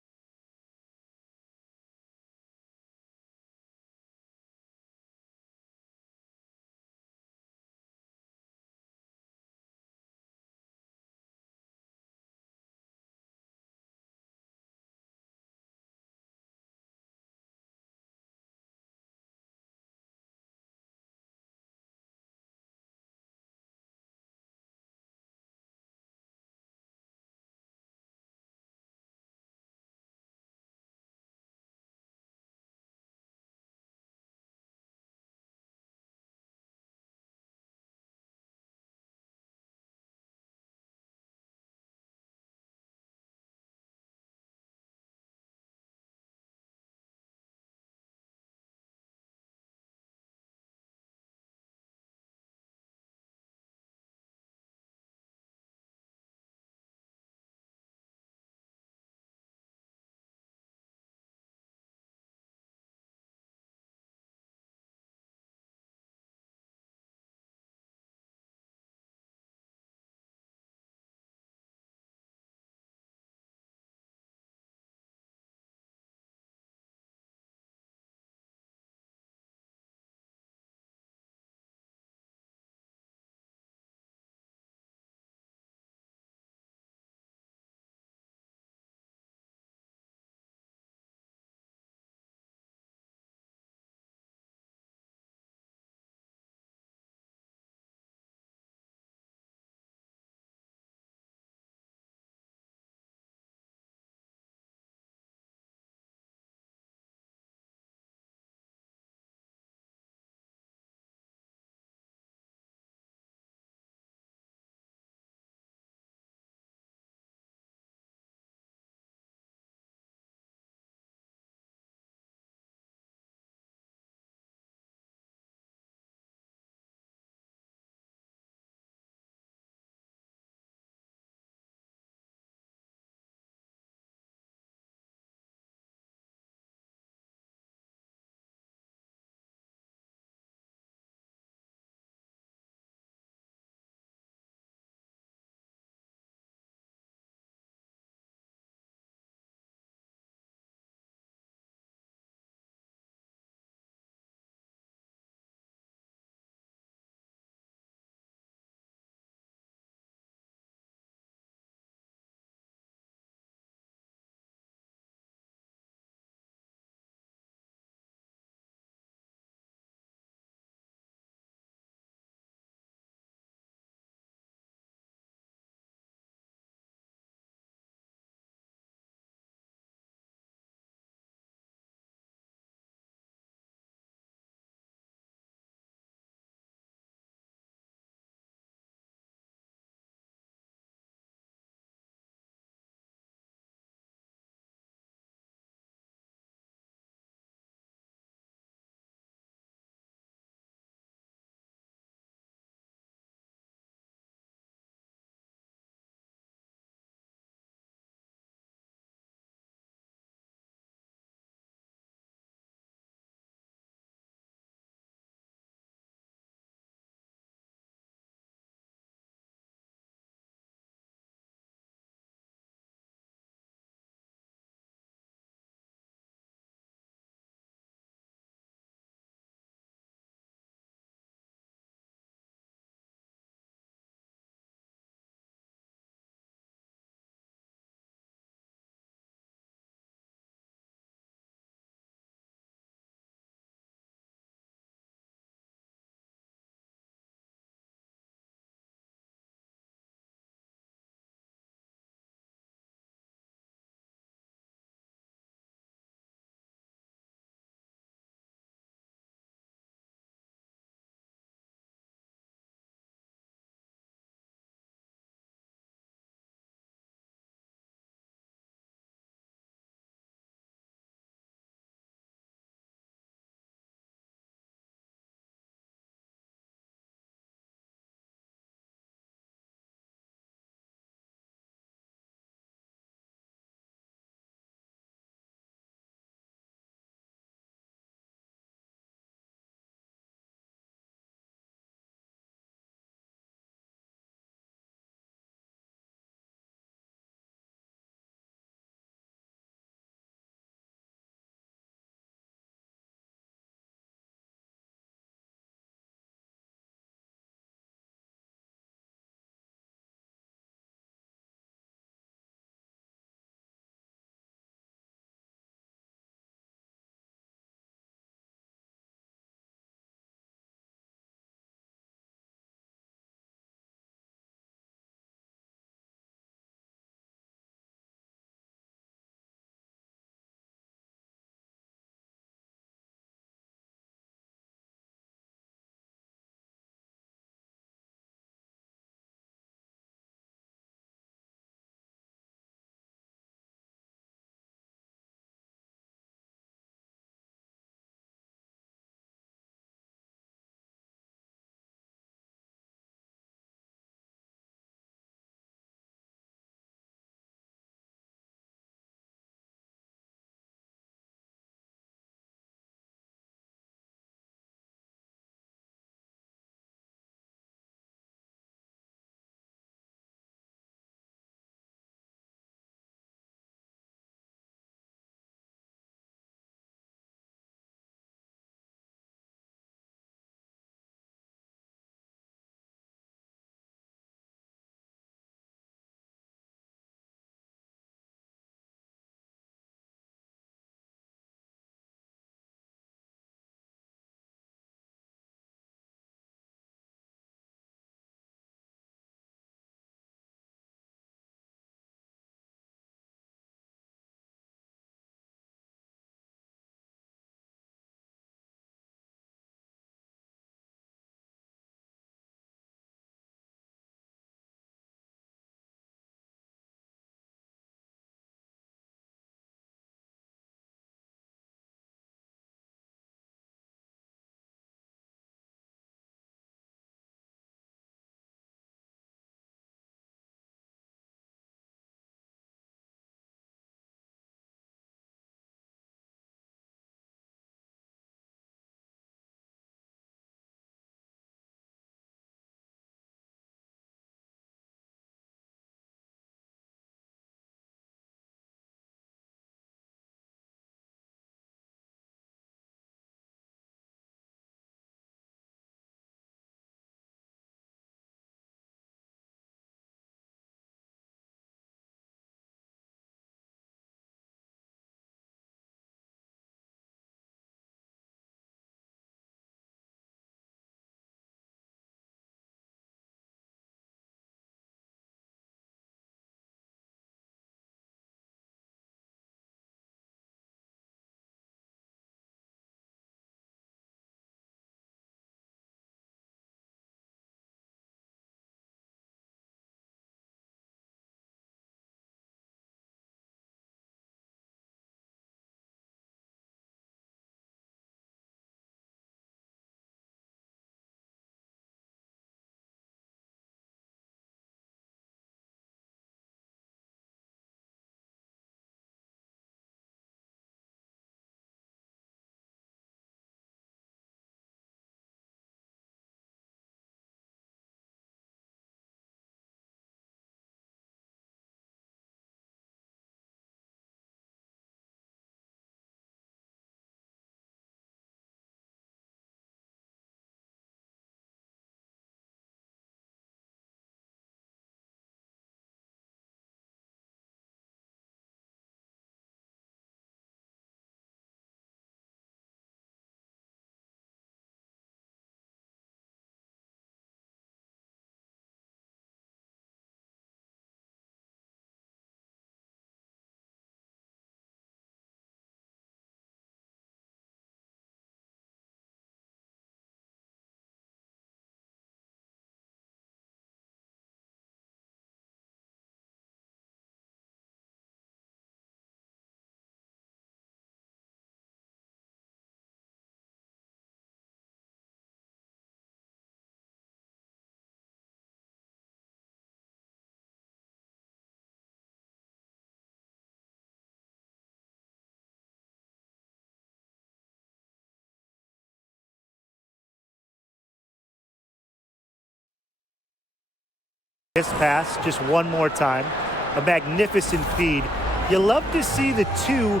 This pass just one more time. A magnificent feed. You love to see the two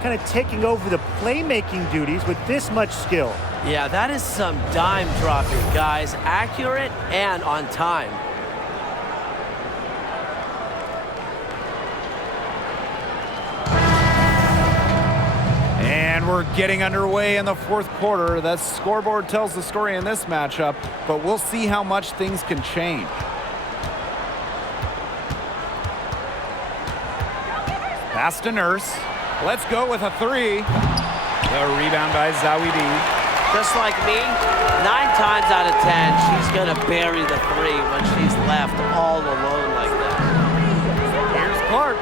kind of taking over the playmaking duties with this much skill. Yeah, that is some dime dropping, guys. Accurate and on time. And we're getting underway in the fourth quarter. The scoreboard tells the story in this matchup, but we'll see how much things can change. Pass to Nurse. Let's go with a three. The rebound by Zawidi. Just like me, 9 times out of 10, she's going to bury the three when she's left all alone like that. Here's Clark.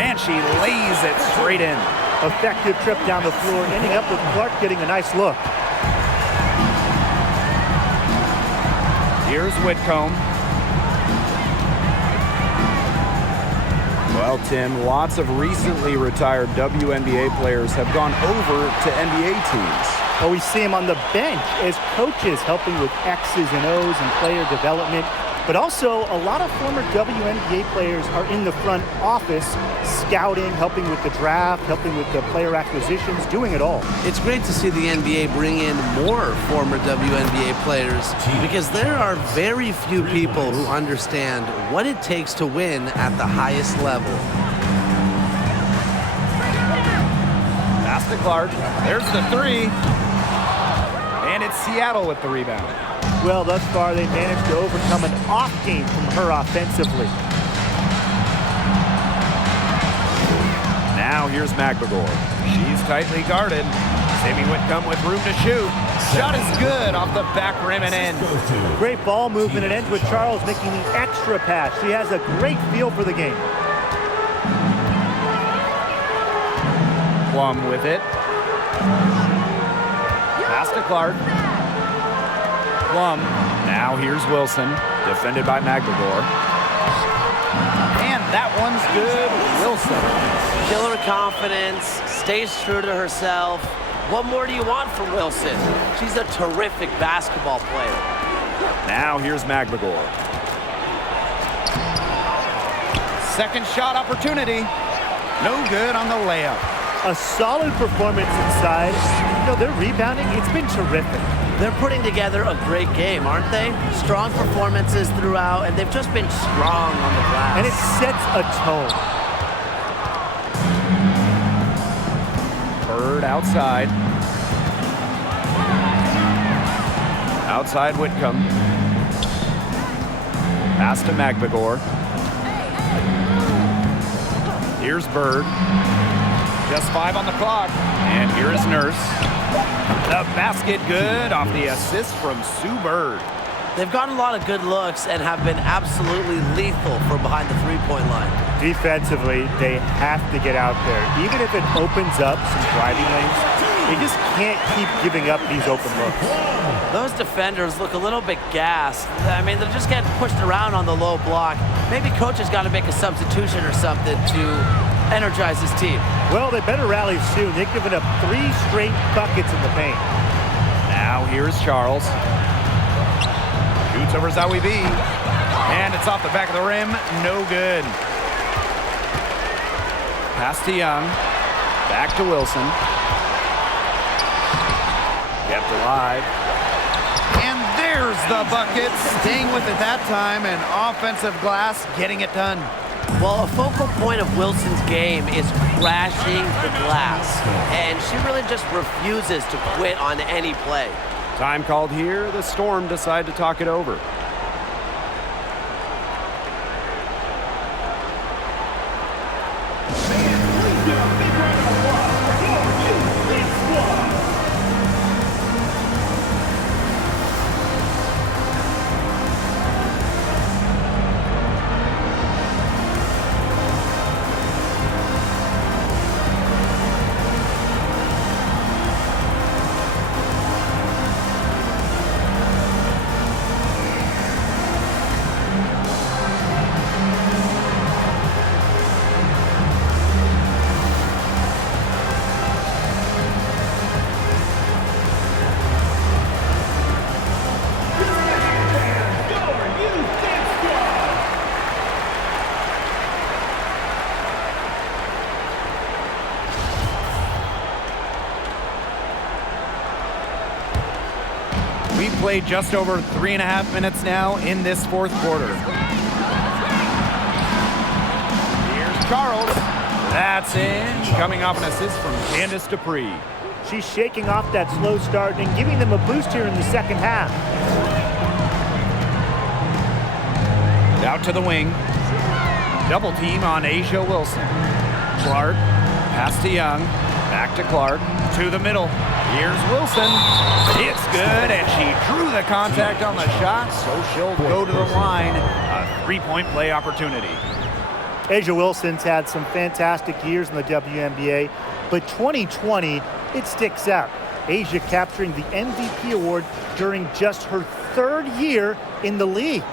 And she lays it straight in. Effective trip down the floor, ending up with Clark getting a nice look. Here's Whitcomb. Well, Tim, lots of recently retired WNBA players have gone over to NBA teams. Well, we see him on the bench as coaches helping with X's and O's and player development. But also, a lot of former WNBA players are in the front office, scouting, helping with the draft, helping with the player acquisitions, doing it all. It's great to see the NBA bring in more former WNBA players because there are very few people who understand what it takes to win at the highest level. Pass to Clark. There's the three. And it's Seattle with the rebound. Well, thus far, they managed to overcome an off game from her offensively. Now here's McBagor. She's tightly guarded. Sammy Whitcomb with room to shoot. Shot is good off the back rim and in. Great ball movement. It ends with Charles making the extra pass. She has a great feel for the game. Plum with it. Pass to Clark. Plum. Now here's Wilson, defended by McBagor. And that one's good. Wilson. Killer confidence, stays true to herself. What more do you want from Wilson? She's a terrific basketball player. Now here's McBagor. Second shot opportunity. No good on the layup. A solid performance inside. You know, their rebounding, it's been terrific. They're putting together a great game, aren't they? Strong performances throughout, and they've just been strong on the glass. And it sets a tone. Bird outside. Outside Whitcomb. Pass to McBagor. Here's Bird. Just 5 on the clock. And here is Nurse. The basket good off the assist from Sue Bird. They've gotten a lot of good looks and have been absolutely lethal from behind the three-point line. Defensively, they have to get out there. Even if it opens up some driving lanes, they just can't keep giving up these open looks. Those defenders look a little bit gassed. I mean, they're just getting pushed around on the low block. Maybe coach has got to make a substitution or something to energize his team. Well, they better rally soon. They've given up 3 straight buckets in the paint. Now here's Charles. Shoots over Zawi B. And it's off the back of the rim. No good. Pass to Young. Back to Wilson. Kept alive. And there's the bucket. Staying with it that time. And offensive glass getting it done. Well, a focal point of Wilson's game is crashing the glass. And she really just refuses to quit on any play. Time called here. The Storm decide to talk it over. played just over 3.5 minutes now in this fourth quarter. Here's Charles. That's in. Coming off an assist from Candace Dupree. She's shaking off that slow start and giving them a boost here in the second half. Out to the wing. Double team on Asia Wilson. Clark, pass to Young. Back to Clark. To the middle. Here's Wilson. It's good, and she drew the contact on the shot, so she'll go to the line. A three-point play opportunity. Asia Wilson's had some fantastic years in the WNBA, but 2020, it sticks out. Asia capturing the MVP award during just her third year in the league.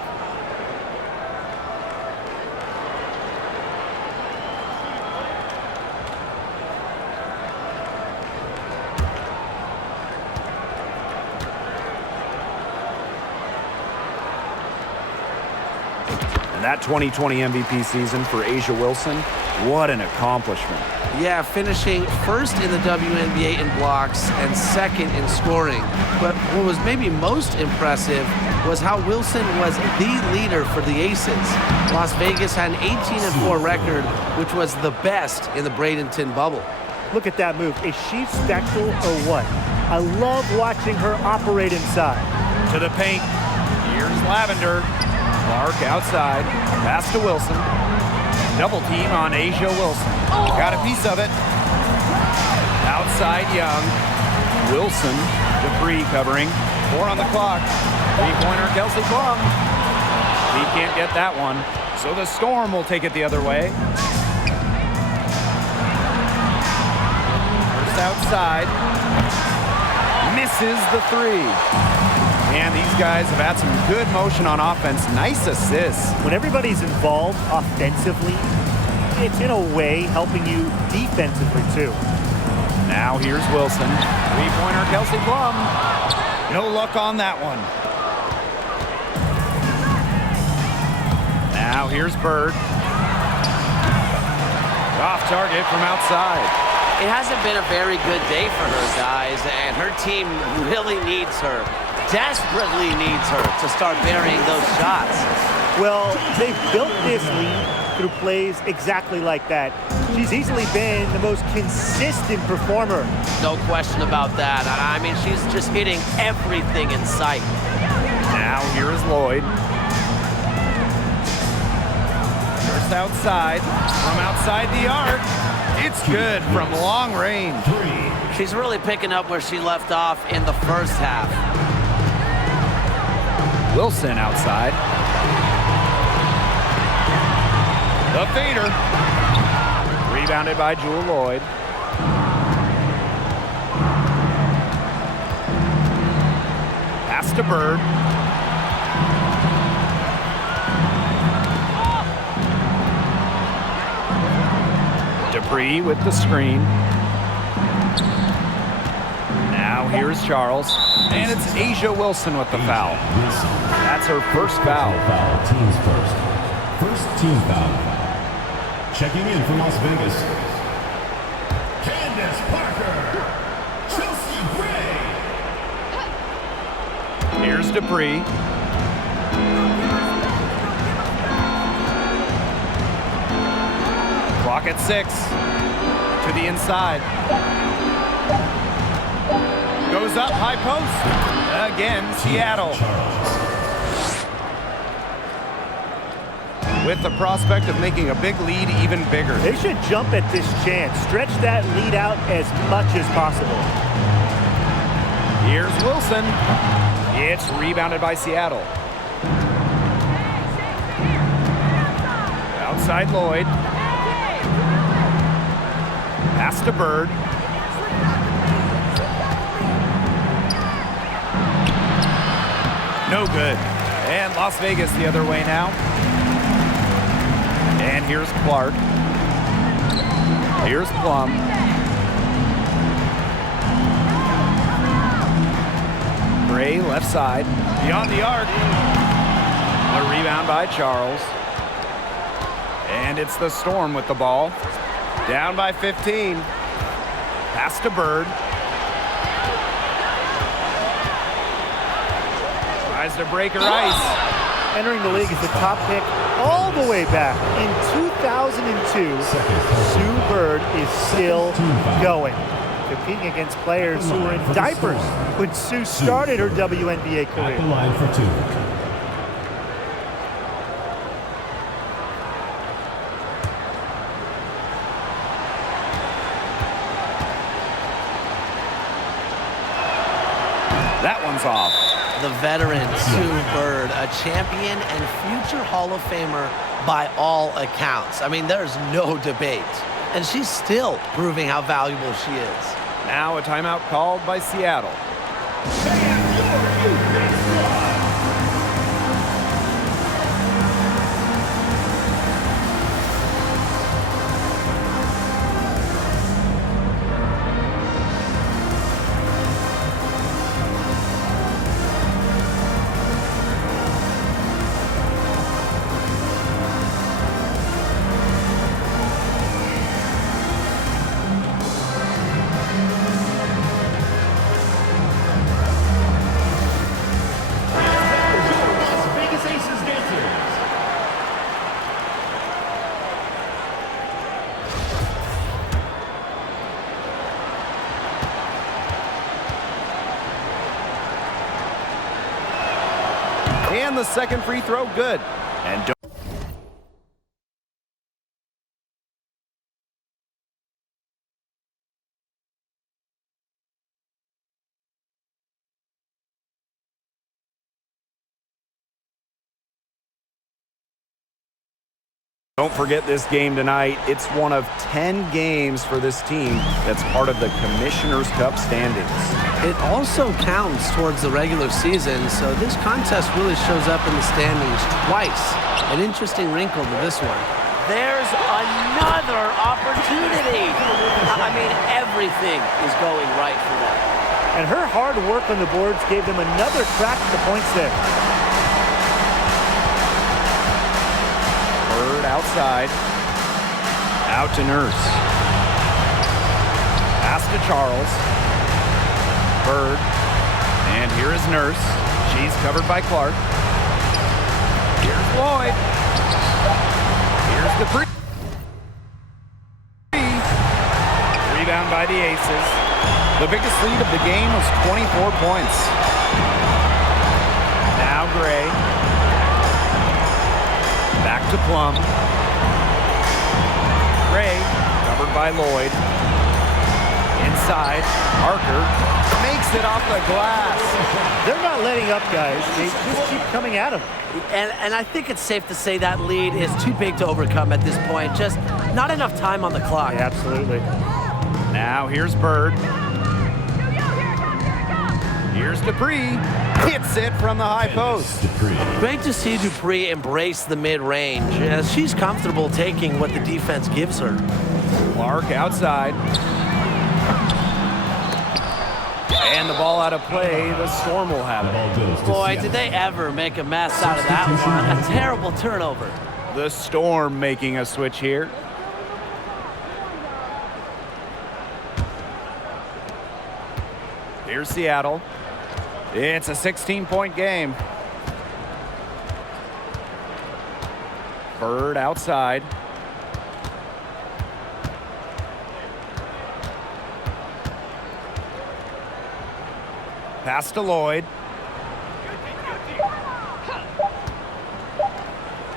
That 2020 MVP season for Asia Wilson, what an accomplishment. Yeah, finishing first in the WNBA in blocks and second in scoring. But what was maybe most impressive was how Wilson was the leader for the Aces. Las Vegas had an 18-4 record, which was the best in the Bradenton bubble. Look at that move. Is she special or what? I love watching her operate inside. To the paint. Here's Lavender. Clark outside. Pass to Wilson. Double team on Asia Wilson. Got a piece of it. Outside Young. Wilson. Dupree covering. 4 on the clock. Three-pointer Kelsey Plum. He can't get that one. So the Storm will take it the other way. First outside. Misses the three. And these guys have had some good motion on offense. Nice assists. When everybody's involved offensively, it's in a way helping you defensively too. Now here's Wilson. Three-pointer Kelsey Plum. No luck on that one. Now here's Bird. Off target from outside. It hasn't been a very good day for her, guys, and her team really needs her. Desperately needs her to start burying those shots. Well, they've built this lead through plays exactly like that. She's easily been the most consistent performer. No question about that. I mean, she's just hitting everything in sight. Now here is Lloyd. First outside. From outside the arc. It's good from long range. She's really picking up where she left off in the first half. Wilson outside. The fader. Rebounded by Jewel Lloyd. Pass to Bird. Dupree with the screen. Now here's Charles. And it's Asia Wilson with the foul. That's her first foul. Team's first. First team foul. Checking in from Las Vegas. Candace Parker. Chelsea Gray. Here's Dupree. Clock at 6. To the inside. Goes up, high post. Again, Seattle. With the prospect of making a big lead even bigger. They should jump at this chance. Stretch that lead out as much as possible. Here's Wilson. It's rebounded by Seattle. Outside Lloyd. Pass to Bird. No good. And Las Vegas the other way now. And here's Clark. Here's Plum. Gray left side. Beyond the arc. A rebound by Charles. And it's the Storm with the ball. Down by 15. Pass to Bird. Tries to break her ice. Entering the league as the top pick all the way back in 2002, Sue Bird is still going, competing against players who were in diapers when Sue started her WNBA At the career. line for 2. That one's off. The veteran Sue Bird, a champion and future Hall of Famer by all accounts. I mean, there's no debate. And she's still proving how valuable she is. Now a timeout called by Seattle. Las Vegas Aces dancers. And the second free throw, good. And don't forget this game tonight. It's one of 10 games for this team that's part of the Commissioner's Cup standings. It also counts towards the regular season, so this contest really shows up in the standings twice. An interesting wrinkle to this one. There's another opportunity. I mean, everything is going right for them. And her hard work on the boards gave them another crack at the points there. Bird outside. Out to Nurse. Pass to Charles. Bird. And here is Nurse. She's covered by Clark. Here's Lloyd. Here's Dupree. Rebound by the Aces. The biggest lead of the game was 24 points. Now Gray. Back to Plum. Gray, covered by Lloyd. Inside, Parker makes it off the glass. They're not letting up, guys. They just keep coming at them. And I think it's safe to say that lead is too big to overcome at this point. Just not enough time on the clock. Yeah, absolutely. Now here's Bird. Here's Dupree. Hits it from the high post. Great to see Dupree embrace the mid-range as she's comfortable taking what the defense gives her. Clark outside. And the ball out of play. The Storm will have it. Boy, did they ever make a mess out of that one. A terrible turnover. The Storm making a switch here. Here's Seattle. It's a 16-point game. Bird outside. Pass to Lloyd.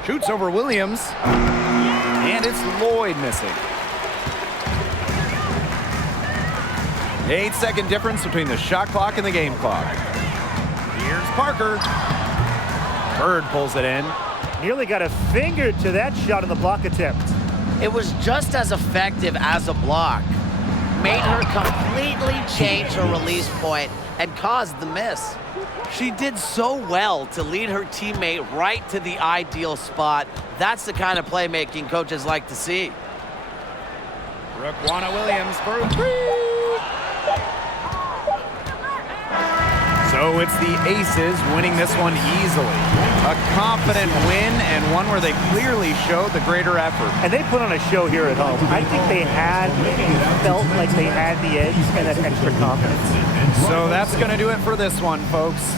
Shoots over Williams. And it's Lloyd missing. 8-second difference between the shot clock and the game clock. Here's Parker. Bird pulls it in. Nearly got a finger to that shot on the block attempt. It was just as effective as a block. Made her completely change her release point and caused the miss. She did so well to lead her teammate right to the ideal spot. That's the kind of playmaking coaches like to see. Raquana Williams for a three. So it's the Aces winning this one easily. A confident win and one where they clearly showed the greater effort. And they put on a show here at home. I think they felt like they had the edge and that extra confidence. So that's going to do it for this one, folks.